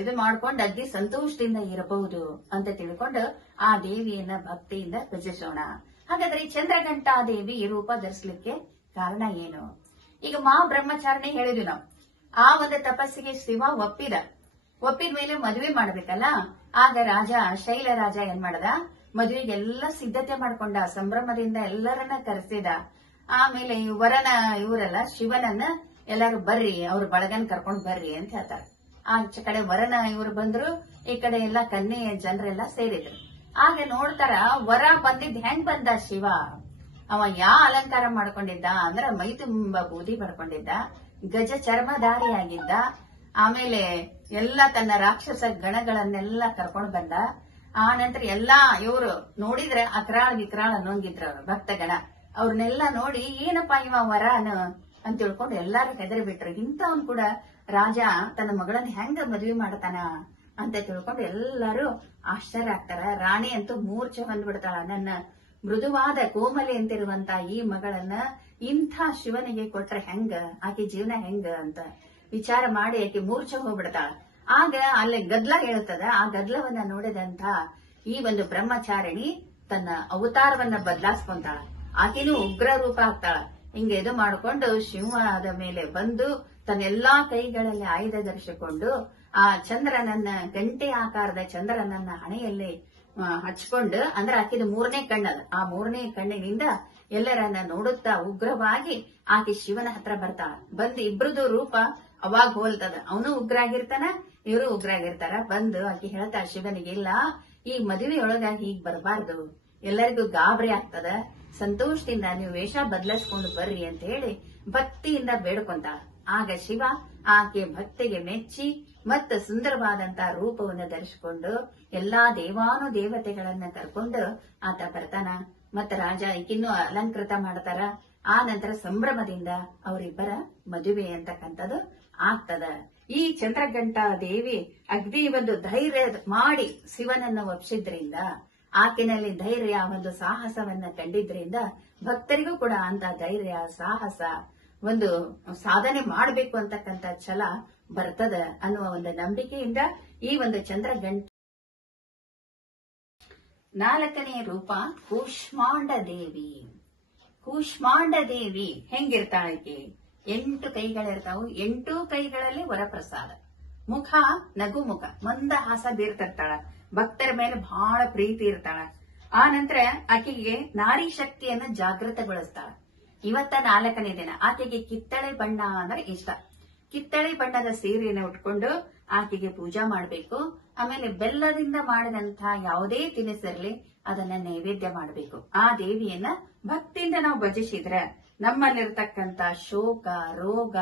ಇದು ಮಾಡ್ಕೊಂಡು ಅಗ್ದಿ ಸಂತೋಷದಿಂದ ಇರಬಹುದು ಅಂತ ತಿಳ್ಕೊಂಡು ಆ ದೇವಿಯನ್ನ ಭಕ್ತಿಯಿಂದ ಪೂಜಿಸೋಣ. ಹಾಗಾದ್ರೆ ಈ ಚಂದ್ರಘಂಟಾ ದೇವಿ ಈ ರೂಪ ಧರಿಸಲಿಕ್ಕೆ ಕಾರಣ ಏನು? ಈಗ ಬ್ರಹ್ಮಚಾರಿಣಿ ಹೇಳಿದ್ವಿ ನಾವು. ಆ ಒಂದು ತಪಸ್ಸಿಗೆ ಶಿವ ಒಪ್ಪಿದ ಮೇಲೆ ಮದುವೆ ಮಾಡ್ಬೇಕಲ್ಲ. ಆಗ ಶೈಲ ರಾಜ ಏನ್ ಮಾಡದ? ಮದುವೆಗೆಲ್ಲ ಸಿದ್ಧತೆ ಮಾಡ್ಕೊಂಡ, ಸಂಭ್ರಮದಿಂದ ಎಲ್ಲರನ್ನ ಕರೆಸಿದ. ಆಮೇಲೆ ಇವರೆಲ್ಲ ಶಿವನನ್ನ ಎಲ್ಲಾರು ಬರ್ರಿ, ಅವ್ರ ಬಳಗನ್ ಕರ್ಕೊಂಡ್ ಬರ್ರಿ ಅಂತ ಹೇಳ್ತಾರೆ. ಆ ಕಡೆ ವರನ ಇವ್ರು ಬಂದ್ರು, ಈ ಕಡೆ ಎಲ್ಲ ಕನ್ಯೆ ಜನರೆಲ್ಲ ಸೇರಿದ್ರು. ಆಗ ನೋಡ್ತಾರ ವರ ಬಂದಿದ್ ಹೆಂಗ್ ಬಂದ ಶಿವ. ಅವ ಅಲಂಕಾರ ಮಾಡ್ಕೊಂಡಿದ್ದ ಅಂದ್ರ ಮೈ ತುಂಬಾ ಬೂದಿ ಪಡ್ಕೊಂಡಿದ್ದ, ಗಜ ಚರ್ಮಧಾರಿ ಆಗಿದ್ದ. ಆಮೇಲೆ ಎಲ್ಲ ತನ್ನ ರಾಕ್ಷಸ ಗಣಗಳನ್ನೆಲ್ಲ ಕರ್ಕೊಂಡ್ ಬಂದ. ಆ ನಂತರ ಎಲ್ಲಾ ಇವ್ರು ನೋಡಿದ್ರೆ ವಿಕ್ರಾಳ ಅನ್ನೋಂಗಿದ್ರ ಅವ್ರು ಭಕ್ತಗಣ. ಅವ್ರನ್ನೆಲ್ಲ ನೋಡಿ ಏನಪ್ಪಾ ಇವ ವರನ ಅಂತ ತಿಳ್ಕೊಂಡು ಎಲ್ಲಾರು ಹೆದರಿ ಬಿಟ್ರು. ಇಂಥವನ್ ಕೂಡ ರಾಜ ತನ್ನ ಮಗಳನ್ನ ಹೆಂಗ ಮದ್ವೆ ಮಾಡ್ತಾನ ಅಂತ ತಿಳ್ಕೊಂಡು ಎಲ್ಲಾರು ಆಶ್ಚರ್ಯ ಆಗ್ತಾರ. ರಾಣಿ ಅಂತೂ ಮೂರ್ಛೆ ಬಂದ್ಬಿಡ್ತಾಳ. ನನ್ನ ಮೃದುವಾದ ಕೋಮಲೆ ಅಂತಿರುವಂತ ಈ ಮಗಳನ್ನ ಇಂಥ ಶಿವನಿಗೆ ಕೊಟ್ರೆ ಹೆಂಗ, ಆಕೆ ಜೀವನ ಹೆಂಗ ಅಂತ ವಿಚಾರ ಮಾಡಿ ಆಕೆ ಮೂರ್ಛೆ ಹೋಗ್ಬಿಡ್ತಾಳ. ಆಗ ಅಲ್ಲಿ ಗದ್ಲ ಹೇಳ್ತದ. ಆ ಗದ್ಲವನ್ನ ನೋಡಿದಂತ ಈ ಒಂದು ಬ್ರಹ್ಮಚಾರಿಣಿ ತನ್ನ ಅವತಾರವನ್ನ ಬದಲಾಯಿಸ್ಕೊಂತಾಳ. ಆಕೆನೂ ಉಗ್ರ ರೂಪ ಆಗ್ತಾಳ. ಹಿಂಗ ಇದು ಮಾಡ್ಕೊಂಡು ಸಿಂಹದ ಮೇಲೆ ಬಂದು ತನ್ನೆಲ್ಲಾ ಕೈಗಳಲ್ಲಿ ಆಯುಧ ಧರಿಸಿಕೊಂಡು ಆ ಚಂದ್ರನನ್ನ ಗಂಟೆ ಆಕಾರದ ಚಂದ್ರನನ್ನ ಹಣೆಯಲ್ಲಿ ಹಚ್ಕೊಂಡು, ಅಂದ್ರೆ ಆಕೆದು 3ನೇ ಕಣ್ಣದ. ಆ 3ನೇ ಕಣ್ಣಿನಿಂದ ಎಲ್ಲರನ್ನ ನೋಡುತ್ತಾ ಉಗ್ರವಾಗಿ ಆಕೆ ಶಿವನ ಹತ್ರ ಬರ್ತಾಳ. ಬಂದು ಇಬ್ರದು ರೂಪ ಅವಾಗ ಹೋಲ್ತದ. ಅವನು ಉಗ್ರ ಆಗಿರ್ತಾನ, ಇವರು ಉಗ್ರ ಆಗಿರ್ತಾರ. ಬಂದು ಆಕೆ ಹೇಳ್ತಾಳ ಶಿವನಿಗೆ, ಇಲ್ಲ ಈ ಮದುವೆಯೊಳಗಾಗಿ ಹೀಗ್ ಬರಬಾರ್ದು, ಎಲ್ಲರಿಗೂ ಗಾಬರಿ ಆಗ್ತದ, ಸಂತೋಷದಿಂದ ನೀವು ವೇಷ ಬದಲಾಯಿಸ್ಕೊಂಡು ಬರ್ರಿ ಅಂತ ಹೇಳಿ ಭಕ್ತಿಯಿಂದ ಬೇಡ್ಕೊಂತಾಳ. ಆಗ ಶಿವ ಆಕೆ ಭಕ್ತಿಗೆ ಮೆಚ್ಚಿ ಮತ್ತು ಸುಂದರವಾದಂತಹ ರೂಪವನ್ನು ಧರಿಸಿಕೊಂಡು ಎಲ್ಲಾ ದೇವಾನುದೇವತೆಗಳನ್ನ ಕರ್ಕೊಂಡು ಆತ ಬರ್ತಾನ. ಮತ್ತ ರಾಜ ಈಗಿನ್ನೂ ಅಲಂಕೃತ ಮಾಡ್ತಾರ. ಆ ನಂತರ ಸಂಭ್ರಮದಿಂದ ಅವರಿಬ್ಬರ ಮದುವೆ ಅಂತಕ್ಕಂಥದ್ದು ಆಗ್ತದ. ಈ ಚಂದ್ರಘಂಟಾ ದೇವಿ ಅಗ್ದಿ ಒಂದು ಧೈರ್ಯ ಮಾಡಿ ಶಿವನನ್ನ ಒಪ್ಪಿಸಿದ್ರಿಂದ, ಆಕೆನಲ್ಲಿ ಧೈರ್ಯ ಒಂದು ಸಾಹಸವನ್ನ ಕಂಡಿದ್ರಿಂದ ಭಕ್ತರಿಗೂ ಕೂಡ ಅಂತ ಧೈರ್ಯ ಸಾಹಸ ಒಂದು ಸಾಧನೆ ಮಾಡಬೇಕು ಅಂತಕ್ಕಂಥ ಛಲ ಬರ್ತದ ಅನ್ನುವ ಒಂದು ನಂಬಿಕೆಯಿಂದ ಈ ಒಂದು ಚಂದ್ರಘಂಟ. 4ನೇ ರೂಪ ಕೂಷ್ಮಾಂಡ ದೇವಿ. ಕೂಷ್ಮಾಂಡ ದೇವಿ ಹೆಂಗಿರ್ತಾಳಕ್ಕೆ? 8 ಕೈಗಳಿರ್ತಾವು. 8 ಕೈಗಳಲ್ಲಿ ವರಪ್ರಸಾದ. ಮುಖ ನಗು ಮುಖ, ಮಂದಹಾಸ ಬೀರ್ತಿರ್ತಾಳ. ಭಕ್ತರ ಮೇಲೆ ಬಹಳ ಪ್ರೀತಿ ಇರ್ತಾಳ. ಆ ನಂತರ ಆಕೆಗೆ ನಾರಿ ಶಕ್ತಿಯನ್ನ ಜಾಗೃತಗೊಳಿಸ್ತಾಳ. ಇವತ್ತ 4ನೇ ದಿನ ಆಕೆಗೆ ಕಿತ್ತಳೆ ಬಣ್ಣ ಅಂದ್ರೆ ಇಷ್ಟ. ಕಿತ್ತಳೆ ಬಣ್ಣದ ಸೀರೆಯನ್ನು ಉಟ್ಕೊಂಡು ಆಕೆಗೆ ಪೂಜಾ ಮಾಡಬೇಕು. ಆಮೇಲೆ ಬೆಲ್ಲದಿಂದ ಮಾಡಿದಂತಹ ಯಾವುದೇ ತಿನಿಸಿರಲಿ ಅದನ್ನ ನೈವೇದ್ಯ ಮಾಡಬೇಕು. ಆ ದೇವಿಯನ್ನ ಭಕ್ತಿಯಿಂದ ನಾವು ಭಜಿಸಿದ್ರೆ ನಮ್ಮಲ್ಲಿರ್ತಕ್ಕಂತ ಶೋಕ, ರೋಗ,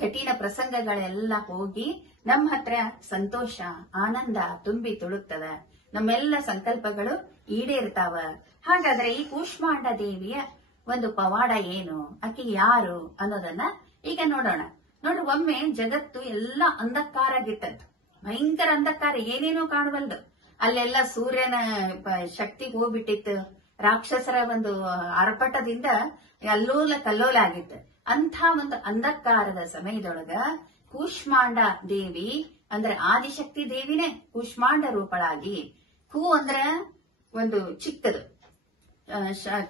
ಕಠಿಣ ಪ್ರಸಂಗಗಳೆಲ್ಲ ಹೋಗಿ ನಮ್ಮ ಹತ್ರ ಸಂತೋಷ, ಆನಂದ ತುಂಬಿ ತುಳುಕ್ತದ. ನಮ್ಮೆಲ್ಲ ಸಂಕಲ್ಪಗಳು ಈಡೇರ್ತಾವ. ಹಾಗಾದ್ರೆ ಈ ಕೂಷ್ಮಾಂಡ ದೇವಿಯ ಒಂದು ಪವಾಡ ಏನು, ಆಕೆ ಯಾರು ಅನ್ನೋದನ್ನ ಈಗ ನೋಡೋಣ. ನೋಡಿ, ಒಮ್ಮೆ ಜಗತ್ತು ಎಲ್ಲ ಅಂಧಕಾರ ಆಗಿತ್ತಂತ. ಭಯಂಕರ ಅಂಧಕಾರ, ಏನೇನೋ ಕಾಣಬಲ್ದು. ಅಲ್ಲೆಲ್ಲ ಸೂರ್ಯನ ಶಕ್ತಿ ಹೋಗ್ಬಿಟ್ಟಿತ್ತು. ರಾಕ್ಷಸರ ಒಂದು ಆರ್ಭಟದಿಂದ ಅಲ್ಲೋಲ ಕಲ್ಲೋಲ ಆಗಿತ್ತು. ಅಂಥ ಒಂದು ಅಂಧಕಾರದ ಸಮಯದೊಳಗ ಕೂಷ್ಮಾಂಡ ದೇವಿ ಅಂದ್ರೆ ಆದಿಶಕ್ತಿ ದೇವಿನೇ ಕೂಷ್ಮಾಂಡ ರೂಪಳಾಗಿ, ಕೂ ಅಂದ್ರೆ ಒಂದು ಚಿಕ್ಕದು,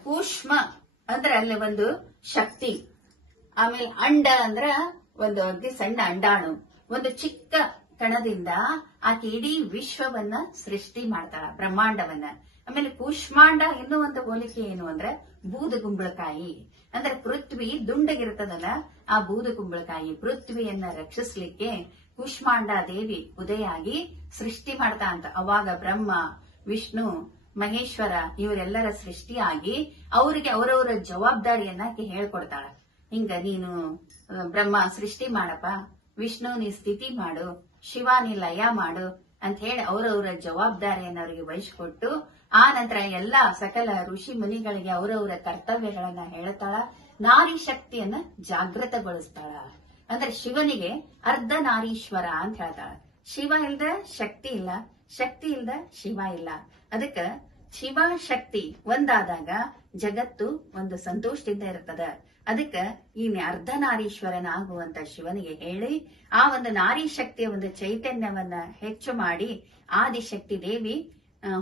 ಕೂಷ್ಮ ಅಂದ್ರೆ ಅಲ್ಲಿ ಒಂದು ಶಕ್ತಿ, ಆಮೇಲೆ ಅಂಡ ಅಂದ್ರ ಒಂದು ಅಗ್ದಿ ಸಣ್ಣ ಅಂಡಾಣು, ಒಂದು ಚಿಕ್ಕ ಕಣದಿಂದ ಆಕೆ ಇಡೀ ವಿಶ್ವವನ್ನ ಸೃಷ್ಟಿ ಮಾಡ್ತಾಳ, ಬ್ರಹ್ಮಾಂಡವನ್ನ. ಆಮೇಲೆ ಕೂಷ್ಮಾಂಡ ಇನ್ನೂ ಒಂದು ಹೋಲಿಕೆ ಏನು ಅಂದ್ರೆ ಬೂದುಗುಂಬಳಕಾಯಿ. ಅಂದ್ರೆ ಪೃಥ್ವಿ ದುಂಡಗಿರ್ತದಲ್ಲ, ಆ ಬೂದುಗುಂಬಳಕಾಯಿ ಪೃಥ್ವಿಯನ್ನ ರಕ್ಷಿಸ್ಲಿಕ್ಕೆ ಕೂಷ್ಮಾಂಡ ದೇವಿ ಉದಯಾಗಿ ಸೃಷ್ಟಿ ಮಾಡ್ತಾ ಅಂತ. ಅವಾಗ ಬ್ರಹ್ಮ, ವಿಷ್ಣು, ಮಹೇಶ್ವರ ಇವರೆಲ್ಲರ ಸೃಷ್ಟಿಯಾಗಿ ಅವರಿಗೆ ಅವರವರ ಜವಾಬ್ದಾರಿಯನ್ನ ಆಕೆ ಹೇಳ್ಕೊಡ್ತಾಳ. ಹಿಂಗ ನೀನು ಬ್ರಹ್ಮ ಸೃಷ್ಟಿ ಮಾಡಪ್ಪ, ವಿಷ್ಣು ನೀ ಸ್ಥಿತಿ ಮಾಡು, ಶಿವ ನೀ ಲಯ ಮಾಡು ಅಂತ ಹೇಳಿ ಅವರವರ ಜವಾಬ್ದಾರಿಯನ್ನು ಅವರಿಗೆ ವಹಿಸಿಕೊಟ್ಟು ಆ ನಂತರ ಎಲ್ಲಾ ಸಕಲ ಋಷಿ ಮುನಿಗಳಿಗೆ ಅವರವರ ಕರ್ತವ್ಯಗಳನ್ನ ಹೇಳ್ತಾಳ. ನಾರಿ ಶಕ್ತಿಯನ್ನ ಜಾಗೃತಗೊಳಿಸ್ತಾಳ. ಅಂದ್ರೆ ಶಿವನಿಗೆ ಅರ್ಧ ನಾರೀಶ್ವರ ಅಂತ ಹೇಳ್ತಾಳ. ಶಿವ ಇಲ್ದ ಶಕ್ತಿ ಇಲ್ಲ, ಶಕ್ತಿ ಇಲ್ದ ಶಿವ ಇಲ್ಲ. ಅದಕ್ಕ ಶಿವ ಶಕ್ತಿ ಒಂದಾದಾಗ ಜಗತ್ತು ಒಂದು ಸಂತೋಷದಿಂದ ಇರ್ತದ. ಅದಕ್ಕ ಈ ಅರ್ಧನಾರೀಶ್ವರನಾಗುವಂತ ಶಿವನಿಗೆ ಹೇಳಿ ಆ ಒಂದು ನಾರಿ ಶಕ್ತಿಯ ಒಂದು ಚೈತನ್ಯವನ್ನ ಹೆಚ್ಚು ಮಾಡಿ ಆದಿಶಕ್ತಿ ದೇವಿ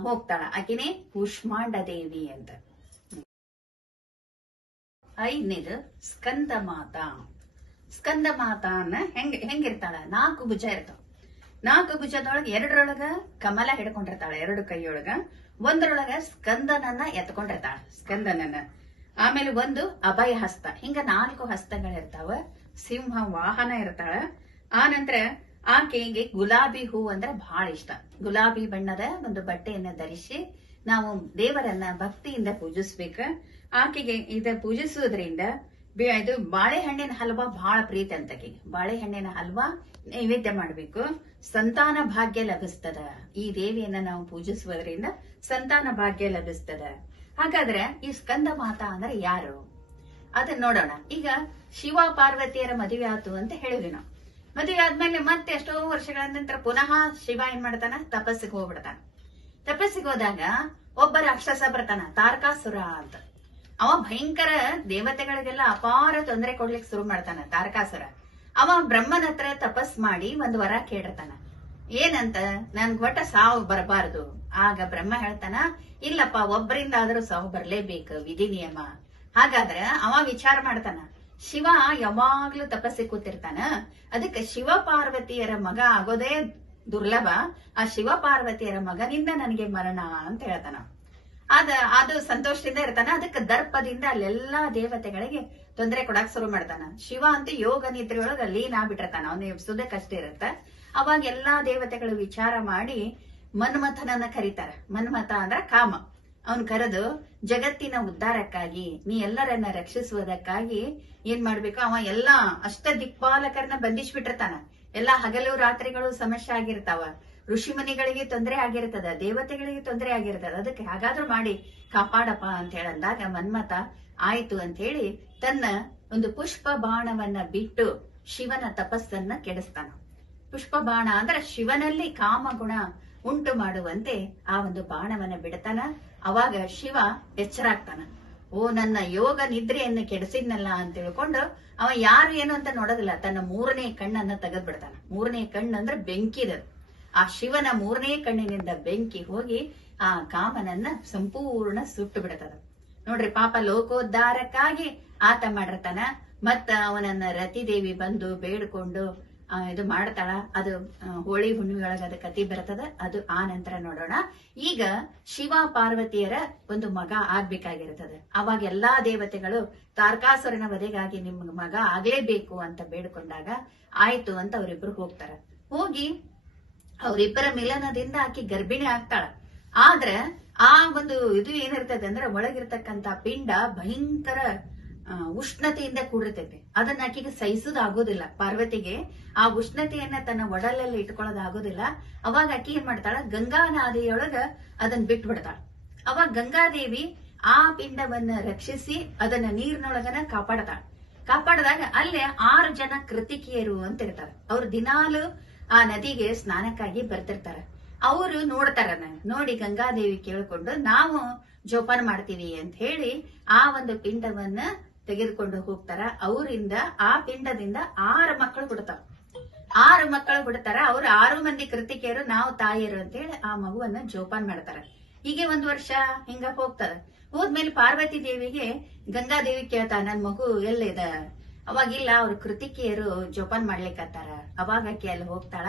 ಹೋಗ್ತಾಳ. ಆಕೆನೇ ಕೂಷ್ಮಾಂಡ ದೇವಿ ಅಂತ. 5ನೇದು ಸ್ಕಂದ ಮಾತಾ. ಸ್ಕಂದ ಮಾತಾನ ಹೆಂಗಿರ್ತಾಳ? 4 ಭುಜ ಇರ್ತಾವ. 4 ಭುಜದೊಳಗ 2ರೊಳಗ ಕಮಲ ಹಿಡ್ಕೊಂಡಿರ್ತಾಳ, 2 ಕೈಯೊಳಗ. 1ರೊಳಗ ಸ್ಕಂದನನ್ನ ಎತ್ಕೊಂಡಿರ್ತಾಳ, ಸ್ಕಂದನನ್ನ. ಆಮೇಲೆ 1 ಅಭಯ ಹಸ್ತ. ಹಿಂಗ 4 ಹಸ್ತಗಳಿರ್ತಾವ. ಸಿಂಹ ವಾಹನ ಇರ್ತಾಳ. ಆ ನಂತರ ಆಕೆಗೆ ಗುಲಾಬಿ ಹೂ ಅಂದ್ರೆ ಬಹಳ ಇಷ್ಟ. ಗುಲಾಬಿ ಬಣ್ಣದ ಒಂದು ಬಟ್ಟೆಯನ್ನ ಧರಿಸಿ ನಾವು ದೇವರನ್ನ ಭಕ್ತಿಯಿಂದ ಪೂಜಿಸ್ಬೇಕ. ಆಕೆಗೆ ಇದ ಪೂಜಿಸುವುದರಿಂದ ಇದು ಬಾಳೆಹಣ್ಣಿನ ಹಲ್ವಾ ಬಹಳ ಪ್ರೀತಿ ಅಂತಕಿ. ಬಾಳೆಹಣ್ಣಿನ ಹಲ್ವಾ ನೈವೇದ್ಯ ಮಾಡ್ಬೇಕು. ಸಂತಾನ ಭಾಗ್ಯ ಲಭಿಸ್ತದ. ಈ ದೇವಿಯನ್ನ ನಾವು ಪೂಜಿಸುವುದರಿಂದ ಸಂತಾನ ಭಾಗ್ಯ ಲಭಿಸ್ತದ. ಹಾಗಾದ್ರೆ ಈ ಸ್ಕಂದ ಮಾತಾ ಅಂದ್ರೆ ಯಾರು ಅದನ್ನ ನೋಡೋಣ. ಈಗ ಶಿವ ಪಾರ್ವತಿಯರ ಮದುವೆ ಆತು ಅಂತ ಹೇಳಿದ್ವಿ ನಾವು. ಮದುವೆ ಆದ್ಮೇಲೆ ಮತ್ತೆ ಎಷ್ಟೋ ವರ್ಷಗಳ ನಂತರ ಪುನಃ ಶಿವ ಏನ್ ಮಾಡ್ತಾನ? ತಪಸ್ಸಿಗೆ ಹೋಗ್ಬಿಡ್ತಾನ. ತಪಸ್ಸಿಗೆ ಹೋದಾಗ ಒಬ್ಬ ರಾಕ್ಷಸ ಬರ್ತಾನ, ತಾರಕಾಸುರ ಅಂತ. ಅವ ಭಯಂಕರ ದೇವತೆಗಳಿಗೆಲ್ಲ ಅಪಾರ ತೊಂದರೆ ಕೊಡ್ಲಿಕ್ಕೆ ಶುರು ಮಾಡ್ತಾನ, ತಾರಕಾಸುರ. ಅವ ಬ್ರಹ್ಮನ ಹತ್ರ ತಪಸ್ ಮಾಡಿ ಒಂದು ವರ ಕೇಳಿರ್ತಾನ. ಏನಂತ? ನನ್ಗ್ ಒಟ್ಟ ಸಾವು ಬರಬಾರದು. ಆಗ ಬ್ರಹ್ಮ ಹೇಳ್ತಾನ, ಇಲ್ಲಪ್ಪ, ಒಬ್ಬರಿಂದ ಆದ್ರೂ ಸಾವು ಬರ್ಲೇಬೇಕು, ವಿಧಿ ನಿಯಮ. ಹಾಗಾದ್ರೆ ಅವ ವಿಚಾರ ಮಾಡ್ತಾನ, ಶಿವ ಯಾವಾಗ್ಲೂ ತಪಸ್ಸಿಗೆ ಕೂತಿರ್ತಾನ, ಅದಕ್ಕೆ ಶಿವ ಪಾರ್ವತಿಯರ ಮಗ ಆಗೋದೇ ದುರ್ಲಭ. ಆ ಶಿವ ಪಾರ್ವತಿಯರ ಮಗನಿಂದ ನನಗೆ ಮರಣ ಅಂತ ಹೇಳ್ತಾನ. ಅದು ಸಂತೋಷದಿಂದ ಇರ್ತಾನ. ಅದಕ್ಕೆ ದರ್ಪದಿಂದ ಅಲ್ಲೆಲ್ಲಾ ದೇವತೆಗಳಿಗೆ ತೊಂದರೆ ಕೊಡಾಕ್ ಶುರು ಮಾಡ್ತಾನ. ಶಿವ ಅಂತ ಯೋಗ ನಿದ್ರೆಯೊಳಗ ಲೀನ ಆಗ್ಬಿಟ್ಟಿರ್ತಾನ, ಅವನು ಎಬ್ಸುದಕ್ಕಷ್ಟೇ ಇರುತ್ತ. ಅವಾಗ ಎಲ್ಲಾ ದೇವತೆಗಳು ವಿಚಾರ ಮಾಡಿ ಮನ್ಮಥನನ್ನ ಕರೀತಾರ. ಮನ್ಮಥ ಅಂದ್ರ ಕಾಮ. ಅವನ್ ಕರೆದು ಜಗತ್ತಿನ ಉದ್ಧಾರಕ್ಕಾಗಿ, ನೀ ಎಲ್ಲರನ್ನ ರಕ್ಷಿಸುವುದಕ್ಕಾಗಿ ಏನ್ ಮಾಡ್ಬೇಕು? ಅವ ಎಲ್ಲಾ ಅಷ್ಟ ದಿಕ್ಪಾಲಕರನ್ನ ಬಂಧಿಸ್ಬಿಟ್ಟಿರ್ತಾನ. ಎಲ್ಲಾ ಹಗಲು ರಾತ್ರಿಗಳು ಸಮಸ್ಯೆ ಆಗಿರ್ತಾವ. ಋಷಿ ಮುನಿಗಳಿಗೆ ತೊಂದರೆ ಆಗಿರ್ತದ, ದೇವತೆಗಳಿಗೆ ತೊಂದರೆ ಆಗಿರ್ತದ. ಅದಕ್ಕೆ ಹಾಗಾದ್ರೂ ಮಾಡಿ ಕಾಪಾಡಪ್ಪ ಅಂತ ಹೇಳಂದಾಗ ಮನ್ಮಥ ಆಯ್ತು ಅಂತ ಹೇಳಿ ತನ್ನ ಒಂದು ಪುಷ್ಪ ಬಾಣವನ್ನ ಬಿಟ್ಟು ಶಿವನ ತಪಸ್ಸನ್ನ ಕೆಡಿಸ್ತಾನ. ಪುಷ್ಪ ಬಾಣ ಅಂದ್ರೆ ಶಿವನಲ್ಲಿ ಕಾಮಗುಣ ಉಂಟು ಮಾಡುವಂತೆ ಆ ಒಂದು ಬಾಣವನ್ನ ಬಿಡ್ತಾನ. ಅವಾಗ ಶಿವ ಎಚ್ಚರಾಗ್ತಾನ. ಓ, ನನ್ನ ಯೋಗ ನಿದ್ರೆಯನ್ನು ಕೆಡಿಸಿದ್ನಲ್ಲ ಅಂತ ತಿಳ್ಕೊಂಡು ಅವ ಯಾರು ಏನು ಅಂತ ನೋಡೋದಿಲ್ಲ. ತನ್ನ 3ನೇ ಕಣ್ಣನ್ನ ತೆಗೆದ್ ಬಿಡ್ತಾನ. 3ನೇ ಕಣ್ಣು ಅಂದ್ರೆ ಬೆಂಕಿದ. ಆ ಶಿವನ 3ನೇ ಕಣ್ಣಿನಿಂದ ಬೆಂಕಿ ಹೋಗಿ ಆ ಕಾಮನನ್ನ ಸಂಪೂರ್ಣ ಸುಟ್ಟು ಬಿಡ್ತದ. ನೋಡ್ರಿ, ಪಾಪ ಲೋಕೋದ್ಧಾರಕ್ಕಾಗಿ ಆತ ಮಾಡಿರ್ತಾನ. ಮತ್ತ ಅವನನ್ನ ರತಿದೇವಿ ಬಂದು ಬೇಡ್ಕೊಂಡು ಇದು ಮಾಡ್ತಾಳ. ಅದು ಹೋಳಿ ಹುಣ್ಣಿಮೆ ಒಳಗ ಅದ ಕತಿ ಬರ್ತದ. ಅದು ಆ ನಂತರ ನೋಡೋಣ. ಈಗ ಶಿವ ಪಾರ್ವತಿಯರ ಒಂದು ಮಗ ಆಗ್ಬೇಕಾಗಿರ್ತದ. ಅವಾಗ ಎಲ್ಲಾ ದೇವತೆಗಳು ತಾರಕಾಸುರನ ವಧೆಗಾಗಿ ನಿಮ್ ಮಗ ಆಗ್ಲೇಬೇಕು ಅಂತ ಬೇಡ್ಕೊಂಡಾಗ ಆಯ್ತು ಅಂತ ಅವರಿಬ್ರು ಹೋಗ್ತಾರ. ಹೋಗಿ ಅವರಿಬ್ಬರ ಮಿಲನದಿಂದ ಆಕಿ ಗರ್ಭಿಣಿ ಆಗ್ತಾಳ. ಆದ್ರ ಆ ಒಂದು ಇದು ಏನಿರ್ತದೆ ಅಂದ್ರೆ ಒಳಗಿರ್ತಕ್ಕಂತ ಪಿಂಡ ಭಯಂಕರ ಉಷ್ಣತೆಯಿಂದ ಕೂಡಿರ್ತೈತೆ. ಅದನ್ನ ಆಕೆಗೆ ಸಹಿಸೋದಾಗೋದಿಲ್ಲ. ಪಾರ್ವತಿಗೆ ಆ ಉಷ್ಣತೆಯನ್ನ ತನ್ನ ಒಡಲಲ್ಲಿ ಇಟ್ಕೊಳ್ಳೋದಾಗೋದಿಲ್ಲ. ಅವಾಗ ಆಕಿ ಏನ್ ಮಾಡ್ತಾಳ? ಗಂಗಾ ನದಿಯೊಳಗ ಅದನ್ನ ಬಿಟ್ಟು ಬಿಡ್ತಾಳ. ಅವಾಗ ಗಂಗಾದೇವಿ ಆ ಪಿಂಡವನ್ನ ರಕ್ಷಿಸಿ ಅದನ್ನ ನೀರಿನೊಳಗನ ಕಾಪಾಡದಾಗ ಅಲ್ಲೇ 6 ಜನ ಕೃತಿಕಿಯರು ಅಂತ ಇರ್ತಾರ. ಅವ್ರು ದಿನಾಲು ಆ ನದಿಗೆ ಸ್ನಾನಕ್ಕಾಗಿ ಬರ್ತಿರ್ತಾರ. ಅವರು ನೋಡ್ತಾರ. ನೋಡಿ ಗಂಗಾದೇವಿ ಕೇಳ್ಕೊಂಡು ನಾವು ಜೋಪಾನ ಮಾಡ್ತೀವಿ ಅಂತ ಹೇಳಿ ಆ ಒಂದು ಪಿಂಡವನ್ನ ತೆಗೆದುಕೊಂಡು ಹೋಗ್ತಾರ. ಅವರಿಂದ ಆ ಪಿಂಡದಿಂದ 6 ಮಕ್ಕಳು ಬಿಡ್ತಾರ. 6 ಮಕ್ಕಳು ಬಿಡ್ತಾರ. ಅವ್ರು 6 ಮಂದಿ ಕೃತಿಕೆಯರು, ನಾವು ತಾಯಿಯರು ಅಂತ ಹೇಳಿ ಆ ಮಗುವನ್ನ ಜೋಪಾನ ಮಾಡ್ತಾರ. ಹೀಗೆ 1 ವರ್ಷ ಹಿಂಗ ಹೋಗ್ತಾರ. ಹೋದ್ಮೇಲೆ ಪಾರ್ವತಿ ದೇವಿಗೆ ಗಂಗಾದೇವಿ ಕೇಳ್ತಾರ, ನನ್ ಮಗು ಎಲ್ಲಿದ? ಅವಾಗಿಲ್ಲ, ಅವ್ರ ಕೃತಿಕೆಯರು ಜೋಪಾನ ಮಾಡ್ಲಿಕ್ಕತ್ತಾರ. ಅವಾಗ ಆಕಿ ಅಲ್ಲಿ ಹೋಗ್ತಾಳ.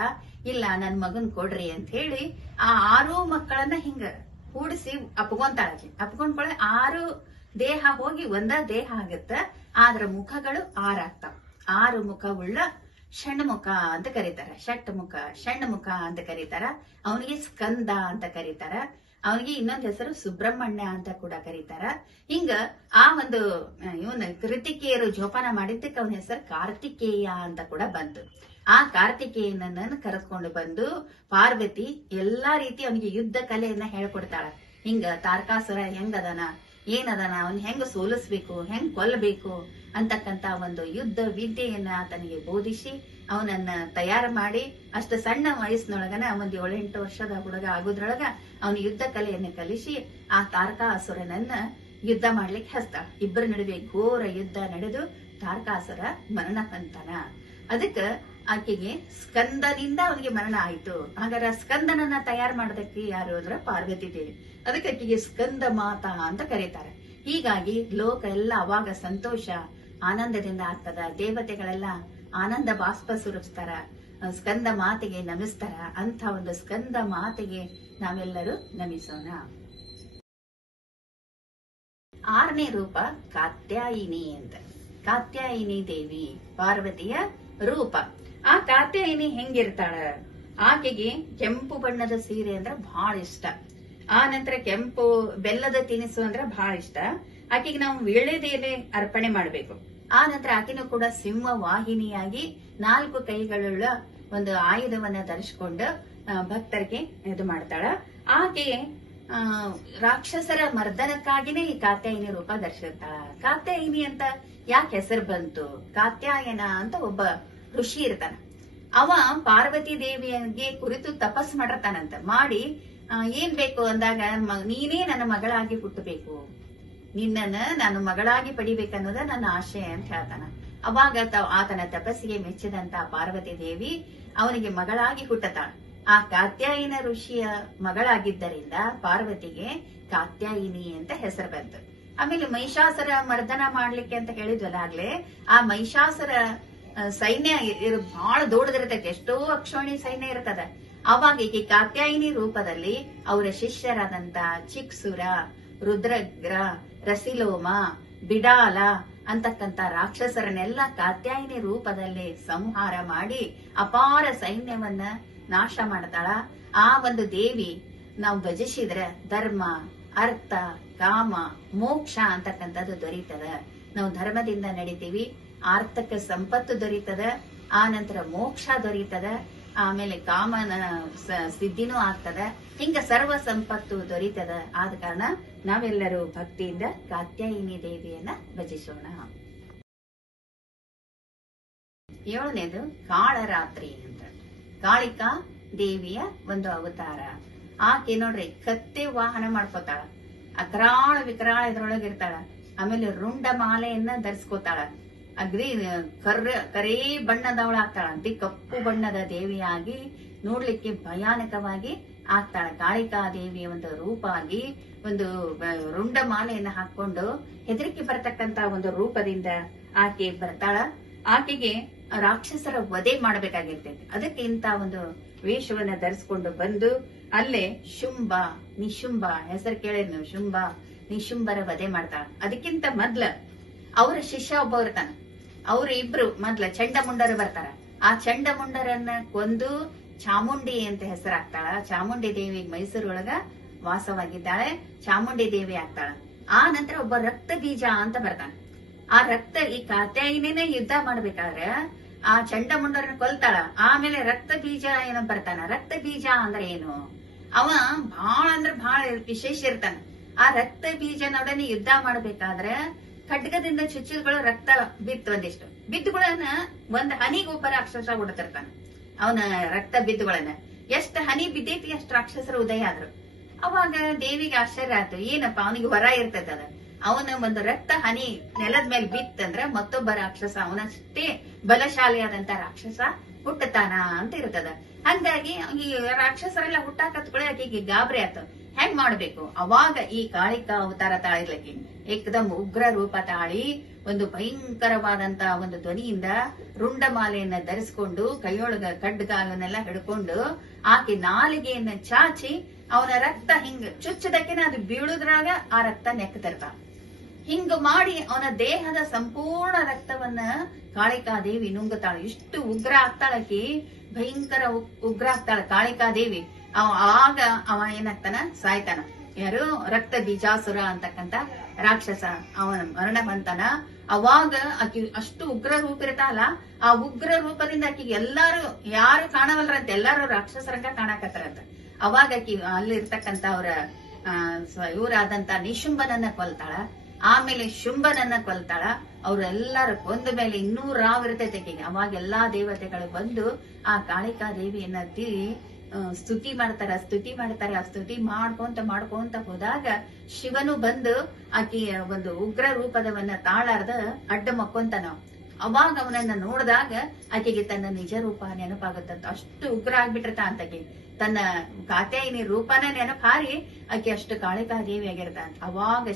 ಇಲ್ಲ ನನ್ ಮಗನ್ ಕೊಡ್ರಿ ಅಂತ ಹೇಳಿ ಆ 6 ಮಕ್ಕಳನ್ನ ಹಿಂಗ ಕೂಡಿಸಿ ಅಪ್ಕೊಂತಾಳಕಿ. ಅಪ್ಕೊಂಡ್ಕೊಳ್ಳೆ 6 ದೇಹ ಹೋಗಿ ಒಂದ ದೇಹ ಆಗತ್ತ. ಆದ್ರ ಮುಖಗಳು 6 ಆಗ್ತಾವ. 6 ಮುಖವುಳ್ಳ ಷಣ್ಮುಖ ಅಂತ ಕರೀತಾರ. ಷಣ್ಮುಖ ಅಂತ ಕರೀತಾರ. ಅವನಿಗೆ ಸ್ಕಂದ ಅಂತ ಕರೀತಾರ. ಅವನಿಗೆ ಇನ್ನೊಂದ್ ಹೆಸರು ಸುಬ್ರಹ್ಮಣ್ಯ ಅಂತ ಕೂಡ ಕರೀತಾರ. ಹಿಂಗ ಆ ಒಂದು ಇವನ್ ಕೃತಿಕೆಯರು ಜೋಪಾನ ಮಾಡಿದ್ದಕ್ಕೆ ಅವನ ಹೆಸರು ಕಾರ್ತಿಕೇಯ ಅಂತ ಕೂಡ ಬಂತು. ಆ ಕಾರ್ತಿಕೇಯನನ್ನ ಕರೆದುಕೊಂಡು ಬಂದು ಪಾರ್ವತಿ ಎಲ್ಲಾ ರೀತಿ ಅವನಿಗೆ ಯುದ್ಧ ಕಲೆಯನ್ನ ಹೇಳ್ಕೊಡ್ತಾಳ. ಹಿಂಗ ತಾರಕಾಸುರ ಹೆಂಗದನ, ಏನದನ, ಅವನ್ ಹೆಂಗ ಸೋಲಿಸ್ಬೇಕು, ಹೆಂಗ್ ಕೊಲ್ಲಬೇಕು ಅಂತಕ್ಕಂತ ಒಂದು ಯುದ್ಧ ವಿದ್ಯೆಯನ್ನ ಆತನಿಗೆ ಬೋಧಿಸಿ ಅವನನ್ನ ತಯಾರು ಮಾಡಿ ಅಷ್ಟು ಸಣ್ಣ ವಯಸ್ಸಿನೊಳಗನ ಒಂದ್ 7-8 ವರ್ಷದ ಹುಡುಗ ಆಗೋದ್ರೊಳಗ ಅವನ ಯುದ್ಧ ಕಲೆಯನ್ನ ಕಲಿಸಿ ಆ ತಾರಕಾಸುರನನ್ನ ಯುದ್ಧ ಮಾಡ್ಲಿಕ್ಕೆ ಹಚ್ತಾಳ. ಇಬ್ಬರ ನಡುವೆ ಘೋರ ಯುದ್ಧ ನಡೆದು ತಾರಕಾಸುರ ಮರಣ ಹೊಂತಾನ. ಅದಕ್ಕ ಆಕೆಗೆ ಸ್ಕಂದನಿಂದ ಅವನಿಗೆ ಮರಣ ಆಯ್ತು. ಹಾಗಾದ್ರೆ ಸ್ಕಂದನನ್ನ ತಯಾರು ಮಾಡೋದಕ್ಕೆ ಯಾರು ಅಂದ್ರೆ ಪಾರ್ವತಿ ದೇವಿ. ಅದಕ್ಕೆ ಆಕೆಗೆ ಸ್ಕಂದ ಮಾತಾ ಅಂತ ಕರೀತಾರೆ. ಹೀಗಾಗಿ ಲೋಕ ಎಲ್ಲ ಅವಾಗ ಸಂತೋಷ ಆನಂದದಿಂದ ಆಗ್ತದ. ದೇವತೆಗಳೆಲ್ಲ ಆನಂದ ಬಾಷ್ಪ ಸುರಿಸ್ತಾರ, ಸ್ಕಂದ ಮಾತೆಗೆ ನಮಿಸ್ತಾರ. ಅಂತ ಒಂದು ಸ್ಕಂದ ಮಾತೆಗೆ ನಾವೆಲ್ಲರೂ ನಮಿಸೋಣ. 6ನೇ ರೂಪ ಕಾತ್ಯಾಯಿನಿ ಅಂತ. ಕಾತ್ಯಾಯಿನಿ ದೇವಿ ಪಾರ್ವತಿಯ ರೂಪ. ಆ ಕಾತ್ಯಾಯಿನಿ ಹೆಂಗಿರ್ತಾಳ? ಆಕೆಗೆ ಕೆಂಪು ಬಣ್ಣದ ಸೀರೆ ಅಂದ್ರೆ ಬಹಳ ಇಷ್ಟ. ಆ ನಂತರ ಕೆಂಪು ಬೆಲ್ಲದ ತಿನಿಸು ಅಂದ್ರೆ ಬಹಳ ಇಷ್ಟ. ಆಕೆಗೆ ನಾವು ವೀಳ್ಯದೆಲೆ ಅರ್ಪಣೆ ಮಾಡ್ಬೇಕು. ಆ ನಂತರ ಆಕೆನೂ ಕೂಡ ಸಿಂಹ ವಾಹಿನಿಯಾಗಿ 4 ಕೈಗಳುಳ್ಳ ಒಂದು ಆಯುಧವನ್ನ ಧರಿಸಿಕೊಂಡು ಭಕ್ತರಿಗೆ ಇದು ಮಾಡ್ತಾಳ. ಆಕೆ ರಾಕ್ಷಸರ ಮರ್ದನಕ್ಕಾಗಿನೇ ಈ ಕಾತ್ಯಾಯಿನಿ ರೂಪ ಧರಿಸಿರ್ತಾಳ. ಕಾತ್ಯಾಯಿನಿ ಅಂತ ಯಾಕೆ ಹೆಸರು ಬಂತು? ಕಾತ್ಯಾಯನ ಅಂತ ಒಬ್ಬ ಋಷಿ ಇರ್ತಾನ. ಅವ ಪಾರ್ವತಿ ದೇವಿಯನ್ಗೆ ಕುರಿತು ತಪಸ್ ಮಾಡಿರ್ತಾನಂತ. ಮಾಡಿ ಏನ್ ಬೇಕು ಅಂದಾಗ ನೀನೇ ನನ್ನ ಮಗಳಾಗಿ ಹುಟ್ಟಬೇಕು, ನಿನ್ನನ್ನ ನಾನು ಮಗಳಾಗಿ ಪಡಿಬೇಕನ್ನೋದ ನನ್ನ ಆಶಯ ಅಂತ ಹೇಳ್ತಾನ. ಅವಾಗ ಆತನ ತಪಸ್ಸಿಗೆ ಮೆಚ್ಚಿದಂತ ಪಾರ್ವತಿ ದೇವಿ ಅವನಿಗೆ ಮಗಳಾಗಿ ಹುಟ್ಟತಾಳ. ಆ ಕಾತ್ಯಾಯಿನ ಋಷಿಯ ಮಗಳಾಗಿದ್ದರಿಂದ ಪಾರ್ವತಿಗೆ ಕಾತ್ಯಾಯಿನಿ ಅಂತ ಹೆಸರು ಬಂತು. ಆಮೇಲೆ ಮಹಿಷಾಸುರ ಮರ್ದನ ಮಾಡ್ಲಿಕ್ಕೆ ಅಂತ ಹೇಳಿದ್ವಲ್ಲ ಆಗ್ಲೇ, ಆ ಮಹಿಷಾಸುರ ಸೈನ್ಯ ಬಹಳ ದೊಡ್ಡದಿರ್ತೈತೆ, ಎಷ್ಟೋ ಅಕ್ಷೋಣಿ ಸೈನ್ಯ ಇರ್ತದ. ಅವಾಗ ಈ ಕಾತ್ಯಾಯಿನಿ ರೂಪದಲ್ಲಿ ಅವರ ಶಿಷ್ಯರಾದಂತ ಚಿಕ್ಸುರ, ರುದ್ರಗ್ರ, ರಸಿಲೋಮ, ಬಿಡಾಲ ಅಂತಕ್ಕಂತ ರಾಕ್ಷಸರನ್ನೆಲ್ಲ ಕಾತ್ಯಾಯಿನಿ ರೂಪದಲ್ಲಿ ಸಂಹಾರ ಮಾಡಿ ಅಪಾರ ಸೈನ್ಯವನ್ನ ನಾಶ ಮಾಡ್ತಾಳ. ಆ ಒಂದು ದೇವಿ ನಾವು ಭಜಿಸಿದ್ರೆ ಧರ್ಮ, ಅರ್ಥ, ಕಾಮ, ಮೋಕ್ಷ ಅಂತಕ್ಕಂಥದ್ದು ದೊರೀತದ. ನಾವು ಧರ್ಮದಿಂದ ನಡಿತೀವಿ, ಆರ್ಥಿಕ ಸಂಪತ್ತು ದೊರೀತದ, ಆ ನಂತರ ಮೋಕ್ಷ ದೊರೀತದ, ಆಮೇಲೆ ಕಾಮನ ಸಿದ್ಧಿನೂ ಆಗ್ತದ. ಹಿಂಗ ಸರ್ವ ಸಂಪತ್ತು ದೊರೀತದ. ಆದ ಕಾರಣ ನಾವೆಲ್ಲರೂ ಭಕ್ತಿಯಿಂದ ಕಾತ್ಯಾಯಿನಿ ದೇವಿಯನ್ನ ಭಜಿಸೋಣ. 7ನೇದು ಕಾಳರಾತ್ರಿ ಅಂತ. ಕಾಳಿಕಾ ದೇವಿಯ ಒಂದು ಅವತಾರ. ಆಕೆ ನೋಡ್ರಿ ಕತ್ತೆ ವಾಹನ ಮಾಡ್ಕೋತಾಳ, ಅಕರಾಳ ವಿಕರಾಳ ಇದ್ರೊಳಗ ಇರ್ತಾಳ. ಆಮೇಲೆ ರುಂಡ ಮಾಲೆಯನ್ನ ಧರಿಸ್ಕೋತಾಳ. ಅಗ್ರಿ ಕರೇ ಬಣ್ಣದವಳ ಆಗ್ತಾಳ. ಅತಿ ಕಪ್ಪು ಬಣ್ಣದ ದೇವಿಯಾಗಿ ನೋಡ್ಲಿಕ್ಕೆ ಭಯಾನಕವಾಗಿ ಆಗ್ತಾಳ. ಕಾಳಿಕಾ ದೇವಿಯ ಒಂದು ರೂಪ ಆಗಿ ಒಂದು ರುಂಡ ಮಾಲೆಯನ್ನ ಹಾಕೊಂಡು ಹೆದರಿಕೆ ಬರತಕ್ಕಂತ ಒಂದು ರೂಪದಿಂದ ಆಕೆ ಬರ್ತಾಳ. ಆಕೆಗೆ ರಾಕ್ಷಸರ ವಧೆ ಮಾಡಬೇಕಾಗಿರ್ತೈತಿ. ಅದಕ್ಕೆ ಇಂತ ಒಂದು ವೇಷವನ್ನ ಧರಿಸ್ಕೊಂಡು ಬಂದು ಅಲ್ಲೇ ಶುಂಭ, ನಿಶುಂಭ ಹೆಸರು ಕೇಳಿದ್ನು, ಶುಂಭ ನಿಶುಂಭರ ವಧೆ ಮಾಡ್ತಾಳ. ಅದಕ್ಕಿಂತ ಮೊದ್ಲ ಅವರ ಶಿಷ್ಯ ಒಬ್ಬ ಇರ್ತಾನ. ಅವ್ರ ಇಬ್ರು ಮೊದ್ಲ ಚಂಡಮುಂಡರು ಬರ್ತಾರ. ಆ ಚಂಡಮುಂಡರನ್ನ ಕೊಂದು ಚಾಮುಂಡಿ ಅಂತ ಹೆಸರಾಗ್ತಾಳ. ಚಾಮುಂಡಿ ದೇವಿ ಮೈಸೂರೊಳಗ ವಾಸವಾಗಿದ್ದಾಳೆ. ಚಾಮುಂಡಿ ದೇವಿ ಆಗ್ತಾಳ. ಆ ನಂತರ ಒಬ್ಬ ರಕ್ತ ಬೀಜ ಅಂತ ಬರ್ತಾನ. ಆ ಈ ಕಾತ್ಯಾಯಿನೇ ಯುದ್ಧ ಮಾಡ್ಬೇಕಾದ್ರೆ ಆ ಚಂಡಮುಂಡರನ್ನ ಕೊಲ್ತಾಳ. ಆಮೇಲೆ ರಕ್ತ ಬೀಜ ಏನೋ ಬರ್ತಾನ. ರಕ್ತ ಬೀಜ ಅಂದ್ರೆ ಏನು? ಅವ ಬಹಳ ವಿಶೇಷ ಇರ್ತಾನ. ಆ ರಕ್ತ ಬೀಜನೊಡನೆ ಯುದ್ಧ ಮಾಡ್ಬೇಕಾದ್ರೆ ಖಡ್ಗದಿಂದ ಚುಚ್ಚುಗಳು ರಕ್ತ ಒಂದಿಷ್ಟು ಬಿದ್ದುಗಳನ್ನ ಒಂದ್ ಹನಿಗೊಬ್ಬರ ರಾಕ್ಷಸ ಹೊಡ್ತಿರ್ತಾನ. ಅವನ ರಕ್ತ ಬಿದ್ದುಗಳನ್ನ ಎಷ್ಟ್ ಹನಿ ಬಿದ್ದೈತಿ ಅಷ್ಟು ರಾಕ್ಷಸರ ಉದಯ ಆದ್ರು. ಅವಾಗ ದೇವಿಗೆ ಆಶ್ಚರ್ಯ ಆಯ್ತು. ಏನಪ್ಪಾ ಅವನಿಗೆ ವರ ಇರ್ತದ, ಅವನ ಒಂದು ರಕ್ತ ಹನಿ ನೆಲದ ಮೇಲೆ ಬಿತ್ತಂದ್ರ ಮತ್ತೊಬ್ಬ ರಾಕ್ಷಸ ಅವನಷ್ಟೇ ಬಲಶಾಲಿಯಾದಂತ ರಾಕ್ಷಸ ಹುಟ್ಟತಾನ ಅಂತ ಇರ್ತದ. ಹಂಗಾಗಿ ಈ ರಾಕ್ಷಸರೆಲ್ಲ ಹುಟ್ಟಾಕತ್ಕೊಳ್ಳಿ ಆಕೆಗೆ ಗಾಬರಿ ಆಯ್ತು. ಹೆಂಗ್ ಮಾಡ್ಬೇಕು? ಅವಾಗ ಈ ಕಾಳಿಕಾ ಅವತಾರ ತಾಳಿದ್ಲಕ್ಕಿ ಏಕದಮ್ ಉಗ್ರ ರೂಪ ತಾಳಿ ಒಂದು ಭಯಂಕರವಾದಂತ ಒಂದು ಧ್ವನಿಯಿಂದ ರುಂಡಮಾಲೆಯನ್ನ ಧರಿಸಿಕೊಂಡು ಕೈಯೊಳಗ ಕಡ್ಗಾಲನ್ನೆಲ್ಲ ಹಿಡ್ಕೊಂಡು ಆಕೆ ನಾಲಿಗೆಯನ್ನ ಚಾಚಿ ಅವನ ರಕ್ತ ಹಿಂಗ ಚುಚ್ಚದಕ್ಕೆನ ಅದು ಬೀಳುದ್ರಾಗ ಆ ರಕ್ತ ನೆಕ್ಕತಿರ್ತಾಳ. ಹಿಂಗ ಮಾಡಿ ಅವನ ದೇಹದ ಸಂಪೂರ್ಣ ರಕ್ತವನ್ನ ಕಾಳಿಕಾದೇವಿ ನುಂಗುತ್ತಾಳೆ. ಇಷ್ಟು ಉಗ್ರ ಆಗ್ತಾಳಕಿ, ಭಯಂಕರ ಉಗ್ರ ಆಗ್ತಾಳ ಕಾಳಿಕಾದೇವಿ. ಆಗ ಅವ ಏನಾಗ್ತಾನ, ಸಾಯ್ತಾನ. ಯಾರು? ರಕ್ತ ಬೀಜಾಸುರ ಅಂತಕ್ಕಂತ ರಾಕ್ಷಸ ಅವನ ಮರಣ ಹೊಂತಾನ. ಅವಾಗ ಆಕಿ ಅಷ್ಟು ಉಗ್ರ ರೂಪ ಇರ್ತಾಳ. ಆ ಉಗ್ರ ರೂಪದಿಂದ ಆಕಿಗೆ ಎಲ್ಲಾರು ಯಾರು ಕಾಣವಲ್ರಂತ, ಎಲ್ಲಾರು ರಾಕ್ಷಸರಂಗ ಕಾಣಕತ್ತಾರಂತ. ಅವಾಗ ಆಕಿ ಅಲ್ಲಿರ್ತಕ್ಕಂತ ಅವರ ಇವರಾದಂತ ನಿಶುಂಭನನ್ನ ಕೊಲ್ತಾಳ. ಆಮೇಲೆ ಶುಂಭನನ್ನ ಕೊಲ್ತಾಳ. ಅವ್ರೆಲ್ಲಾರು ಕೊಂದ ಮೇಲೆ ಇನ್ನೂ ರಾವ್ ಇರ್ತೈತೆ ಆಕೆಗೆ. ಅವಾಗ ಎಲ್ಲಾ ದೇವತೆಗಳು ಬಂದು ಆ ಕಾಳಿಕಾದೇವಿಯನ್ನ ಸ್ತುತಿ ಮಾಡ್ತಾರ. ಆ ಸ್ತುತಿ ಮಾಡ್ಕೊಂತ ಹೋದಾಗ ಶಿವನು ಬಂದು ಆಕೆಯ ಒಂದು ಉಗ್ರ ರೂಪದವನ್ನ ತಾಳಾರ್ದ ಅಡ್ಡ ಮಕ್ಕೊಂತಾನ. ಅವಾಗ ಅವನನ್ನ ನೋಡಿದಾಗ ಆಕೆಗೆ ತನ್ನ ನಿಜ ರೂಪ ನೆನಪಾಗುತ್ತಂತ. ಅಷ್ಟು ಉಗ್ರ ಆಗ್ಬಿಟ್ಟಿರ್ತ ಅಂತಕ್ಕೆ ತನ್ನ ಕಾತ್ಯಾಯಿನಿ ರೂಪನ ನೆನಪಾರಿ ಆಕೆ ಅಷ್ಟು ಕಾಳಿಕಾದೇವಿ ಆಗಿರ್ತಾಳ. ಅವಾಗ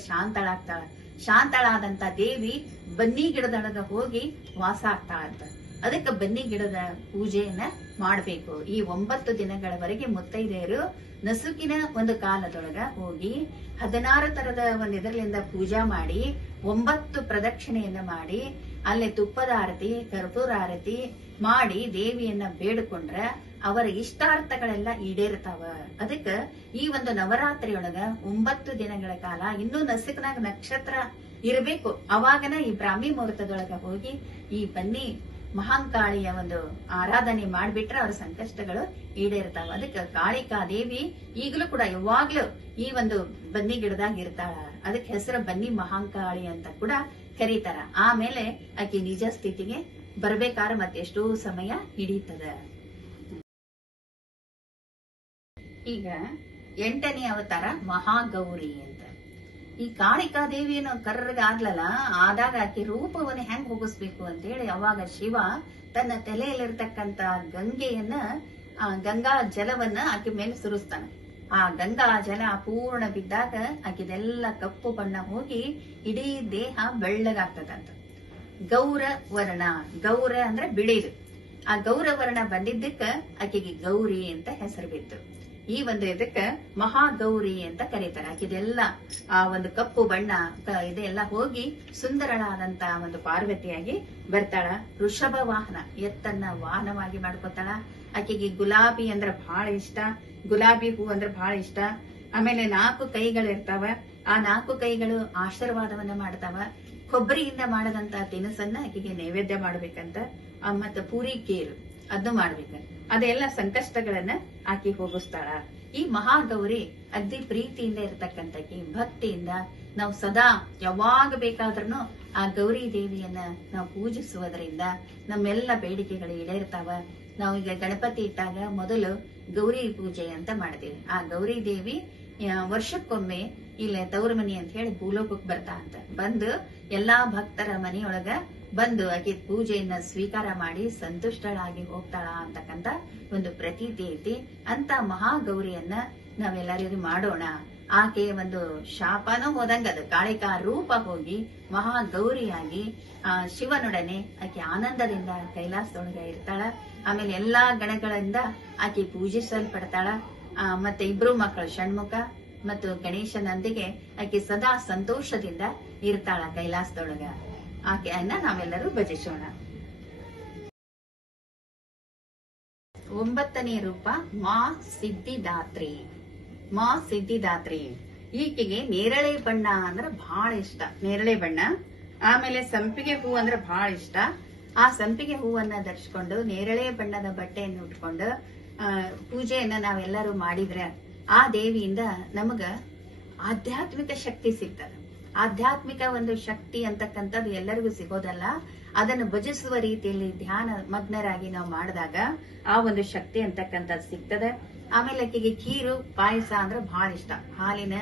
ಶಾಂತಳಾದಂತ ದೇವಿ ಬನ್ನಿ ಗಿಡದೊಳಗ ಹೋಗಿ ವಾಸ ಆಗ್ತಾಳಂತ. ಅದಕ್ಕೆ ಬನ್ನಿ ಗಿಡದ ಪೂಜೆಯನ್ನ ಮಾಡ್ಬೇಕು. ಈ 9 ದಿನಗಳವರೆಗೆ ಮುತ್ತೈದೆಯರು ನಸುಕಿನ ಒಂದು ಕಾಲದೊಳಗ ಹೋಗಿ 16 ತರದ ಒಂದು ಇದರಿಂದ ಪೂಜಾ ಮಾಡಿ 9 ಪ್ರದಕ್ಷಿಣೆಯನ್ನ ಮಾಡಿ ಅಲ್ಲೇ ತುಪ್ಪದ ಆರತಿ, ಕರ್ಪೂರ ಆರತಿ ಮಾಡಿ ದೇವಿಯನ್ನ ಬೇಡಿಕೊಂಡ್ರ ಅವರ ಇಷ್ಟಾರ್ಥಗಳೆಲ್ಲ ಈಡೇರ್ತಾವ. ಅದಕ್ಕ ಈ ಒಂದು ನವರಾತ್ರಿಯೊಳಗ 9 ದಿನಗಳ ಕಾಲ ಇನ್ನೂ ನಸುಕನಾಗ ನಕ್ಷತ್ರ ಇರಬೇಕು. ಅವಾಗನ ಈ ಬ್ರಾಹ್ಮಿ ಮುಹೂರ್ತದೊಳಗ ಹೋಗಿ ಈ ಬನ್ನಿ ಮಹಾಂಕಾಳಿಯ ಒಂದು ಆರಾಧನೆ ಮಾಡ್ಬಿಟ್ರೆ ಅವ್ರ ಸಂಕಷ್ಟಗಳು ಈಡೇರ್ತಾವ. ಅದಕ್ಕೆ ಕಾಳಿಕಾದೇವಿ ಈಗಲೂ ಕೂಡ ಯಾವಾಗ್ಲೂ ಈ ಒಂದು ಬನ್ನಿ ಗಿಡದಾಗ ಇರ್ತಾಳ. ಅದಕ್ಕೆ ಹೆಸರು ಬನ್ನಿ ಮಹಾಂಕಾಳಿ ಅಂತ ಕೂಡ ಕರೀತಾರ. ಆಮೇಲೆ ಆಕೆ ನಿಜ ಸ್ಥಿತಿಗೆ ಬರ್ಬೇಕಾರ ಮತ್ತೆ ಎಷ್ಟೋ ಸಮಯ ಹಿಡೀತದ. ಈಗ 8ನೇ ಅವತಾರ ಮಹಾಗೌರಿ ಅಂತ. ಈ ಕಾಳಿಕಾದೇವಿಯನ್ನು ಕರ್ರಗಾಗ್ಲಲ್ಲ ಆದಾಗ ಆಕೆ ರೂಪವನ್ನು ಹೆಂಗ್ ಹೋಗಿಸ್ಬೇಕು ಅಂತ ಹೇಳಿ ಅವಾಗ ಶಿವ ತನ್ನ ತಲೆಯಲ್ಲಿರ್ತಕ್ಕಂತ ಗಂಗೆಯನ್ನ ಗಂಗಾ ಜಲವನ್ನ ಆಕೆ ಮೇಲೆ ಸುರಿಸ್ತಾನೆ. ಆ ಗಂಗಾ ಜಲ ಪೂರ್ಣ ಬಿದ್ದಾಗ ಆಕೆದೆಲ್ಲ ಕಪ್ಪು ಬಣ್ಣ ಹೋಗಿ ಇಡೀ ದೇಹ ಬೆಳ್ಳಗಾಗ್ತದಂತ. ಗೌರವರ್ಣ, ಗೌರ ಅಂದ್ರೆ ಬಿಳಿದು. ಆ ಗೌರವರ್ಣ ಬಂದಿದ್ದಕ್ಕ ಆಕೆಗೆ ಗೌರಿ ಅಂತ ಹೆಸರು ಬಿತ್ತು. ಈ ಒಂದು ಇದಕ್ಕ ಮಹಾಗೌರಿ ಅಂತ ಕರೀತಾರೆ. ಆಕಿದೆಲ್ಲ ಆ ಒಂದು ಕಪ್ಪು ಬಣ್ಣ ಇದೆಲ್ಲ ಹೋಗಿ ಸುಂದರಳಾದಂತ ಒಂದು ಪಾರ್ವತಿಯಾಗಿ ಬರ್ತಾಳ. ವೃಷಭ ವಾಹನ, ಎತ್ತನ್ನ ವಾಹನವಾಗಿ ಮಾಡ್ಕೊತಾಳ. ಆಕೆಗೆ ಗುಲಾಬಿ ಅಂದ್ರ ಬಹಳ ಇಷ್ಟ, ಗುಲಾಬಿ ಹೂ ಅಂದ್ರ ಬಹಳ ಇಷ್ಟ. ಆಮೇಲೆ 4 ಕೈಗಳಿರ್ತಾವ. ಆ 4 ಕೈಗಳು ಆಶೀರ್ವಾದವನ್ನ ಮಾಡ್ತಾವ. ಕೊಬ್ಬರಿಯಿಂದ ಮಾಡದಂತ ತಿನಿಸನ್ನ ಆಕೆಗೆ ನೈವೇದ್ಯ ಮಾಡ್ಬೇಕಂತ. ಮತ್ತ ಪೂರಿ ಕೇರು ಅದನ್ನು ಮಾಡ್ಬೇಕ. ಅದೆಲ್ಲ ಸಂಕಷ್ಟಗಳನ್ನ ಆಕೆ ಹೋಗಿಸ್ತಾಳ. ಈ ಮಹಾಗೌರಿ ಅಗ್ದಿ ಪ್ರೀತಿಯಿಂದ ಇರತಕ್ಕಂತಕಿ, ಭಕ್ತಿಯಿಂದ ನಾವು ಸದಾ ಯಾವಾಗ ಬೇಕಾದ್ರೂ ಆ ಗೌರಿ ದೇವಿಯನ್ನ ನಾವು ಪೂಜಿಸುವುದರಿಂದ ನಮ್ಮೆಲ್ಲ ಬೇಡಿಕೆಗಳು ಈಡೇರ್ತಾವ. ನಾವು ಈಗ ಗಣಪತಿ ಇಟ್ಟಾಗ ಮೊದಲು ಗೌರಿ ಪೂಜೆ ಅಂತ ಮಾಡ್ತೀವಿ. ಆ ಗೌರಿ ದೇವಿ ವರ್ಷಕ್ಕೊಮ್ಮೆ ಇಲ್ಲ ತವರು ಮನಿ ಅಂತ ಹೇಳಿ ಭೂಲೋಕಕ್ಕೆ ಬರ್ತಾ ಅಂತ ಬಂದು ಎಲ್ಲಾ ಭಕ್ತರ ಮನೆಯೊಳಗ ಬಂದು ಆಕೆ ಪೂಜೆಯನ್ನ ಸ್ವೀಕಾರ ಮಾಡಿ ಸಂತುಷ್ಟಳಾಗಿ ಹೋಗ್ತಾಳ ಅಂತಕ್ಕಂತ ಒಂದು ಪ್ರತೀತಿ ಐತಿ. ಅಂತ ಮಹಾಗೌರಿಯನ್ನ ನಾವೆಲ್ಲರಿಗೂ ಮಾಡೋಣ. ಆಕೆ ಒಂದು ಶಾಪನೂ ಹೋದಂಗದ ಕಾಳಿಕಾ ರೂಪ ಹೋಗಿ ಮಹಾಗೌರಿಯಾಗಿ ಶಿವನೊಡನೆ ಆಕೆ ಆನಂದದಿಂದ ಕೈಲಾಸದೊಳಗ ಇರ್ತಾಳ. ಆಮೇಲೆ ಎಲ್ಲಾ ಗಣಗಳಿಂದ ಆಕೆ ಪೂಜಿಸಲ್ಪಡ್ತಾಳ. ಮತ್ತೆ 2 ಮಕ್ಕಳು ಷಣ್ಮುಖ ಮತ್ತು ಗಣೇಶನೊಂದಿಗೆ ಆಕೆ ಸದಾ ಸಂತೋಷದಿಂದ ಇರ್ತಾಳ ಕೈಲಾಸದೊಳಗ. ಆಕೆಯನ್ನ ನಾವೆಲ್ಲರೂ ಭಜಿಸೋಣ. 9ನೇ ರೂಪ ಮಾ ಸಿದ್ಧಿದಾತ್ರಿ. ಮಾ ಸಿದ್ಧಿದಾತ್ರಿ ಈಕೆಗೆ ನೇರಳೆ ಬಣ್ಣ ಅಂದ್ರ ಬಹಳ ಇಷ್ಟ. ನೇರಳೆ ಬಣ್ಣ, ಆಮೇಲೆ ಸಂಪಿಗೆ ಹೂ ಅಂದ್ರ ಬಹಳ ಇಷ್ಟ. ಆ ಸಂಪಿಗೆ ಹೂವನ್ನ ಧರಿಸಿಕೊಂಡು ನೇರಳೆ ಬಣ್ಣದ ಬಟ್ಟೆಯನ್ನು ಉಟ್ಕೊಂಡು ಪೂಜೆಯನ್ನ ನಾವೆಲ್ಲರೂ ಮಾಡಿದ್ರೆ ಆ ದೇವಿಯಿಂದ ನಮಗ ಆಧ್ಯಾತ್ಮಿಕ ಶಕ್ತಿ ಸಿಗ್ತದೆ. ಆಧ್ಯಾತ್ಮಿಕ ಒಂದು ಶಕ್ತಿ ಅಂತಕ್ಕಂಥದ್ದು ಎಲ್ಲರಿಗೂ ಸಿಗೋದಲ್ಲ. ಅದನ್ನು ಭಜಿಸುವ ರೀತಿಯಲ್ಲಿ ಧ್ಯಾನ ಮಗ್ನರಾಗಿ ನಾವು ಮಾಡಿದಾಗ ಆ ಒಂದು ಶಕ್ತಿ ಅಂತಕ್ಕಂಥದ್ದು ಸಿಗ್ತದೆ. ಆಮೇಲೆ ಆಕೆಗೆ ಖೀರು ಪಾಯಸ ಅಂದ್ರೆ ಬಹಳ ಇಷ್ಟ. ಹಾಲಿನ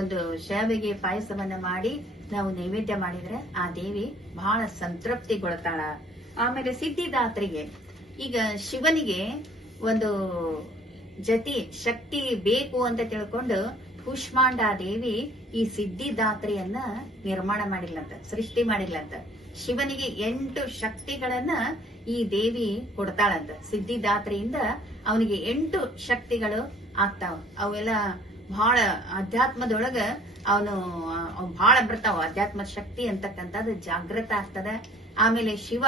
ಒಂದು ಶಾವಿಗೆ ಪಾಯಸವನ್ನ ಮಾಡಿ ನಾವು ನೈವೇದ್ಯ ಮಾಡಿದ್ರೆ ಆ ದೇವಿ ಬಹಳ ಸಂತೃಪ್ತಿಗೊಳ್ತಾಳ. ಆಮೇಲೆ ಸಿದ್ಧಿದಾತ್ರಿಗೆ ಈಗ ಶಿವನಿಗೆ ಒಂದು ಜತಿ ಶಕ್ತಿ ಬೇಕು ಅಂತ ತಿಳ್ಕೊಂಡು ಕೂಷ್ಮಾಂಡ ದೇವಿ ಈ ಸಿದ್ಧಿದಾತ್ರಿಯನ್ನ ನಿರ್ಮಾಣ ಮಾಡಿಲ್ಲಂತ, ಸೃಷ್ಟಿ ಮಾಡಿಲ್ಲಂತ. ಶಿವನಿಗೆ 8 ಶಕ್ತಿಗಳನ್ನ ಈ ದೇವಿ ಕೊಡ್ತಾಳಂತ. ಸಿದ್ಧಿದಾತ್ರಿಯಿಂದ ಅವನಿಗೆ 8 ಶಕ್ತಿಗಳು ಆಗ್ತಾವ. ಅವೆಲ್ಲ ಬಹಳ ಅಧ್ಯಾತ್ಮದೊಳಗ ಅವನು ಬಹಳ ಬರ್ತಾವ. ಅಧ್ಯಾತ್ಮ ಶಕ್ತಿ ಅಂತಕ್ಕಂಥದ್ದು ಜಾಗೃತ ಆಗ್ತದ. ಆಮೇಲೆ ಶಿವ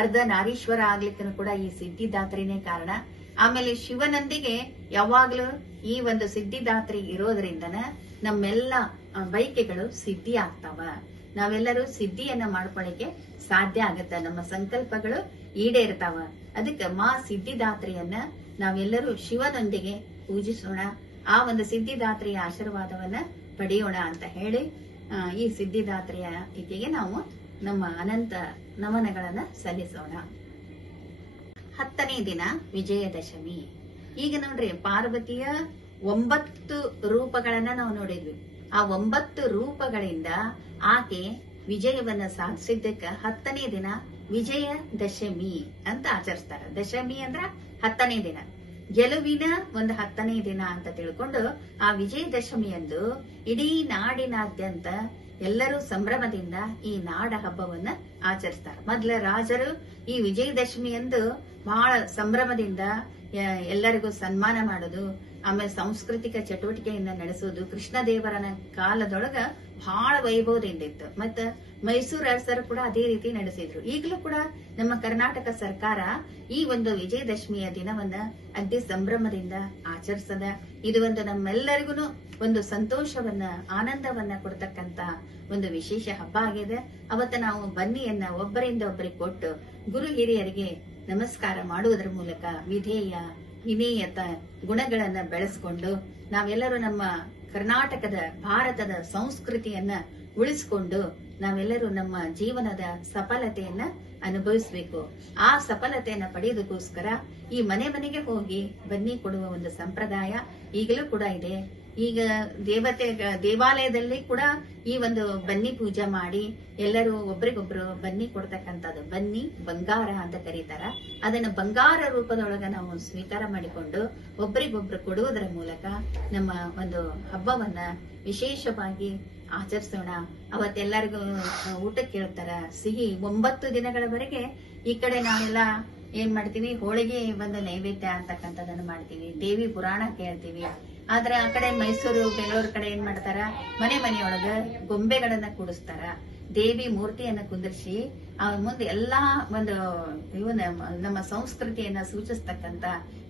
ಅರ್ಧ ನಾರೀಶ್ವರ ಆಗ್ಲಿಕ್ಕೂ ಕೂಡ ಈ ಸಿದ್ಧಿದಾತ್ರಿನೇ ಕಾರಣ. ಆಮೇಲೆ ಶಿವನೊಂದಿಗೆ ಯಾವಾಗ್ಲೂ ಈ ಒಂದು ಸಿದ್ಧಿದಾತ್ರಿ ಇರೋದ್ರಿಂದನ ನಮ್ಮೆಲ್ಲ ಬಯಕೆಗಳು ಸಿದ್ಧಿ ಆಗ್ತಾವ. ನಾವೆಲ್ಲರೂ ಸಿದ್ಧಿಯನ್ನ ಮಾಡ್ಕೊಳ್ಳಿಕ್ಕೆ ಸಾಧ್ಯ ಆಗತ್ತ. ನಮ್ಮ ಸಂಕಲ್ಪಗಳು ಈಡೇರ್ತಾವ. ಅದಕ್ಕೆ ಮಾ ಸಿದ್ಧಿದಾತ್ರಿಯನ್ನ ನಾವೆಲ್ಲರೂ ಶಿವನೊಂದಿಗೆ ಪೂಜಿಸೋಣ. ಆ ಒಂದು ಸಿದ್ಧಿದಾತ್ರಿಯ ಆಶೀರ್ವಾದವನ್ನ ಪಡೆಯೋಣ ಅಂತ ಹೇಳಿ ಈ ಸಿದ್ಧಿದಾತ್ರಿಯ ಈಕೆಗೆ ನಾವು ನಮ್ಮ ಅನಂತ ನಮನಗಳನ್ನ ಸಲ್ಲಿಸೋಣ. 10ನೇ ದಿನ ವಿಜಯದಶಮಿ. ಈಗ ನೋಡ್ರಿ, ಪಾರ್ವತಿಯ 9 ರೂಪಗಳನ್ನ ನಾವು ನೋಡಿದ್ವಿ. ಆ 9 ರೂಪಗಳಿಂದ ಆಕೆ ವಿಜಯವನ್ನ ಸಾಧಿಸಿದ್ದಕ್ಕ 10ನೇ ದಿನ ವಿಜಯದಶಮಿ ಅಂತ ಆಚರಿಸ್ತಾರ. ದಶಮಿ ಅಂದ್ರ 10ನೇ ದಿನ, ಗೆಲುವಿನ ಒಂದು 10ನೇ ದಿನ ಅಂತ ತಿಳ್ಕೊಂಡು ಆ ವಿಜಯದಶಮಿಯಂದು ಇಡೀ ನಾಡಿನಾದ್ಯಂತ ಎಲ್ಲರೂ ಸಂಭ್ರಮದಿಂದ ಈ ನಾಡ ಹಬ್ಬವನ್ನ ಆಚರಿಸ್ತಾರೆ. ಮೊದಲ ರಾಜರು ಈ ವಿಜಯದಶಮಿಯಂದು ಬಹಳ ಸಂಭ್ರಮದಿಂದ ಎಲ್ಲರಿಗೂ ಸನ್ಮಾನ ಮಾಡೋದು, ಆಮೇಲೆ ಸಾಂಸ್ಕೃತಿಕ ಚಟುವಟಿಕೆಯನ್ನ ನಡೆಸೋದು ಕೃಷ್ಣ ದೇವರನ ಕಾಲದೊಳಗ ಬಹಳ ವೈಭವದಿಂದ ಇತ್ತು. ಮತ್ತ ಮೈಸೂರು ಅರಸರು ಕೂಡ ಅದೇ ರೀತಿ ನಡೆಸಿದ್ರು. ಈಗಲೂ ಕೂಡ ನಮ್ಮ ಕರ್ನಾಟಕ ಸರ್ಕಾರ ಈ ಒಂದು ವಿಜಯದಶಮಿಯ ದಿನವನ್ನ ಅತಿ ಸಂಭ್ರಮದಿಂದ ಆಚರಿಸದ. ಇದು ಒಂದು ನಮ್ಮೆಲ್ಲರಿಗೂ ಒಂದು ಸಂತೋಷವನ್ನ, ಆನಂದವನ್ನ ಕೊಡ್ತಕ್ಕಂತ ಒಂದು ವಿಶೇಷ ಹಬ್ಬ ಆಗಿದೆ. ಅವತ್ತ ನಾವು ಬನ್ನಿಯನ್ನ ಒಬ್ಬರಿಂದ ಒಬ್ಬರಿಗೆ ಕೊಟ್ಟು ಗುರು ಹಿರಿಯರಿಗೆ ನಮಸ್ಕಾರ ಮಾಡುವುದರ ಮೂಲಕ ವಿಧೇಯ ವಿನೇಯತ ಗುಣಗಳನ್ನ ಬೆಳೆಸ್ಕೊಂಡು ನಾವೆಲ್ಲರೂ ನಮ್ಮ ಕರ್ನಾಟಕದ ಭಾರತದ ಸಂಸ್ಕೃತಿಯನ್ನ ಉಳಿಸಿಕೊಂಡು ನಾವೆಲ್ಲರೂ ನಮ್ಮ ಜೀವನದ ಸಫಲತೆಯನ್ನ ಅನುಭವಿಸಬೇಕು. ಆ ಸಫಲತೆಯನ್ನ ಪಡೆಯೋದಕ್ಕೋಸ್ಕರ ಈ ಮನೆ ಮನೆಗೆ ಹೋಗಿ ಬನ್ನಿ ಕೊಡುವ ಒಂದು ಸಂಪ್ರದಾಯ ಈಗಲೂ ಕೂಡ ಇದೆ. ಈಗ ದೇವಾಲಯದಲ್ಲಿ ಕೂಡ ಈ ಒಂದು ಬನ್ನಿ ಪೂಜೆ ಮಾಡಿ ಎಲ್ಲರೂ ಒಬ್ರಿಗೊಬ್ರು ಬನ್ನಿ ಕೊಡ್ತಕ್ಕಂಥದ್ದು. ಬನ್ನಿ ಬಂಗಾರ ಅಂತ ಕರೀತಾರ. ಅದನ್ನ ಬಂಗಾರ ರೂಪದೊಳಗ ನಾವು ಸ್ವೀಕಾರ ಮಾಡಿಕೊಂಡು ಒಬ್ರಿಗೊಬ್ರು ಕೊಡುವುದರ ಮೂಲಕ ನಮ್ಮ ಒಂದು ಹಬ್ಬವನ್ನ ವಿಶೇಷವಾಗಿ ಆಚರಿಸೋಣ. ಅವತ್ತೆಲ್ಲರಿಗೂ ಊಟಕ್ಕೆ ಕೇಳ್ತಾರ. ಸಿಹಿ 9 ದಿನಗಳವರೆಗೆ ಈ ಕಡೆ ನಾವೆಲ್ಲ ಏನ್ ಮಾಡ್ತೀವಿ, ಹೋಳಿಗೆ ಒಂದು ನೈವೇದ್ಯ ಅಂತಕ್ಕಂಥದನ್ನ ಮಾಡ್ತೀವಿ, ದೇವಿ ಪುರಾಣ ಕೇಳ್ತೀವಿ. ಆದ್ರೆ ಆ ಕಡೆ ಮೈಸೂರು ಬೆಂಗಳೂರು ಕಡೆ ಏನ್ ಮಾಡ್ತಾರ, ಮನೆಯೊಳಗ ಗೊಂಬೆಗಳನ್ನ ಕೂಡಿಸ್ತಾರ. ದೇವಿ ಮೂರ್ತಿಯನ್ನ ಕುಂದಿರ್ಸಿ ಮುಂದೆ ಎಲ್ಲಾ ಒಂದು ನಮ್ಮ ಸಂಸ್ಕೃತಿಯನ್ನ ಸೂಚಿಸ್ತಕ್ಕಂತ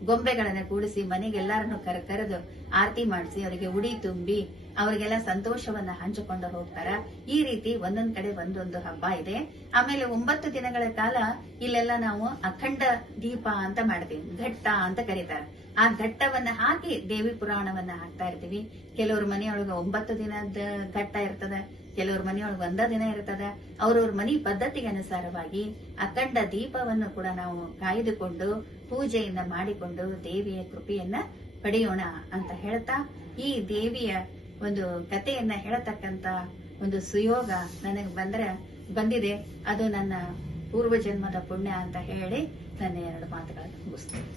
ಗೊಂಬೆಗಳನ್ನ ಕೂಡಿಸಿ ಮನೆಗೆಲ್ಲಾರನ್ನು ಕರೆದು ಆರತಿ ಮಾಡಿಸಿ ಅವರಿಗೆ ಉಡಿ ತುಂಬಿ ಅವರಿಗೆಲ್ಲ ಸಂತೋಷವನ್ನ ಹಂಚಿಕೊಂಡು ಹೋಗ್ತಾರ. ಈ ರೀತಿ ಒಂದೊಂದ್ ಕಡೆ ಒಂದೊಂದು ಹಬ್ಬ ಇದೆ. ಆಮೇಲೆ 9 ದಿನಗಳ ಕಾಲ ಇಲ್ಲೆಲ್ಲ ನಾವು ಅಖಂಡ ದೀಪ ಅಂತ ಮಾಡ್ತೀವಿ, ಘಟ್ಟ ಅಂತ ಕರೀತಾರ. ಆ ಘಟ್ಟವನ್ನ ಹಾಕಿ ದೇವಿ ಪುರಾಣವನ್ನ ಹಾಕ್ತಾ ಇರ್ತೀವಿ. ಕೆಲವ್ರ ಮನೆಯೊಳಗ 9 ದಿನದ ಘಟ್ಟ ಇರ್ತದ, ಕೆಲವ್ರ ಮನೆಯೊಳಗ 1 ದಿನ ಇರ್ತದ. ಅವ್ರವ್ರ ಮನಿ ಪದ್ಧತಿಗೆ ಅನುಸಾರವಾಗಿ ಅಖಂಡ ದೀಪವನ್ನು ಕೂಡ ನಾವು ಕಾಯ್ದುಕೊಂಡು ಪೂಜೆಯನ್ನ ಮಾಡಿಕೊಂಡು ದೇವಿಯ ಕೃಪೆಯನ್ನ ಪಡೆಯೋಣ ಅಂತ ಹೇಳ್ತಾ, ಈ ದೇವಿಯ ಒಂದು ಕಥೆಯನ್ನ ಹೇಳತಕ್ಕಂತ ಒಂದು ಸುಯೋಗ ನನಗೆ ಬಂದಿದೆ. ಅದು ನನ್ನ ಪೂರ್ವ ಜನ್ಮದ ಪುಣ್ಯ ಅಂತ ಹೇಳಿ ನನ್ನ 2 ಮಾತುಗಳನ್ನು ಮುಗಿಸ್ತೇನೆ.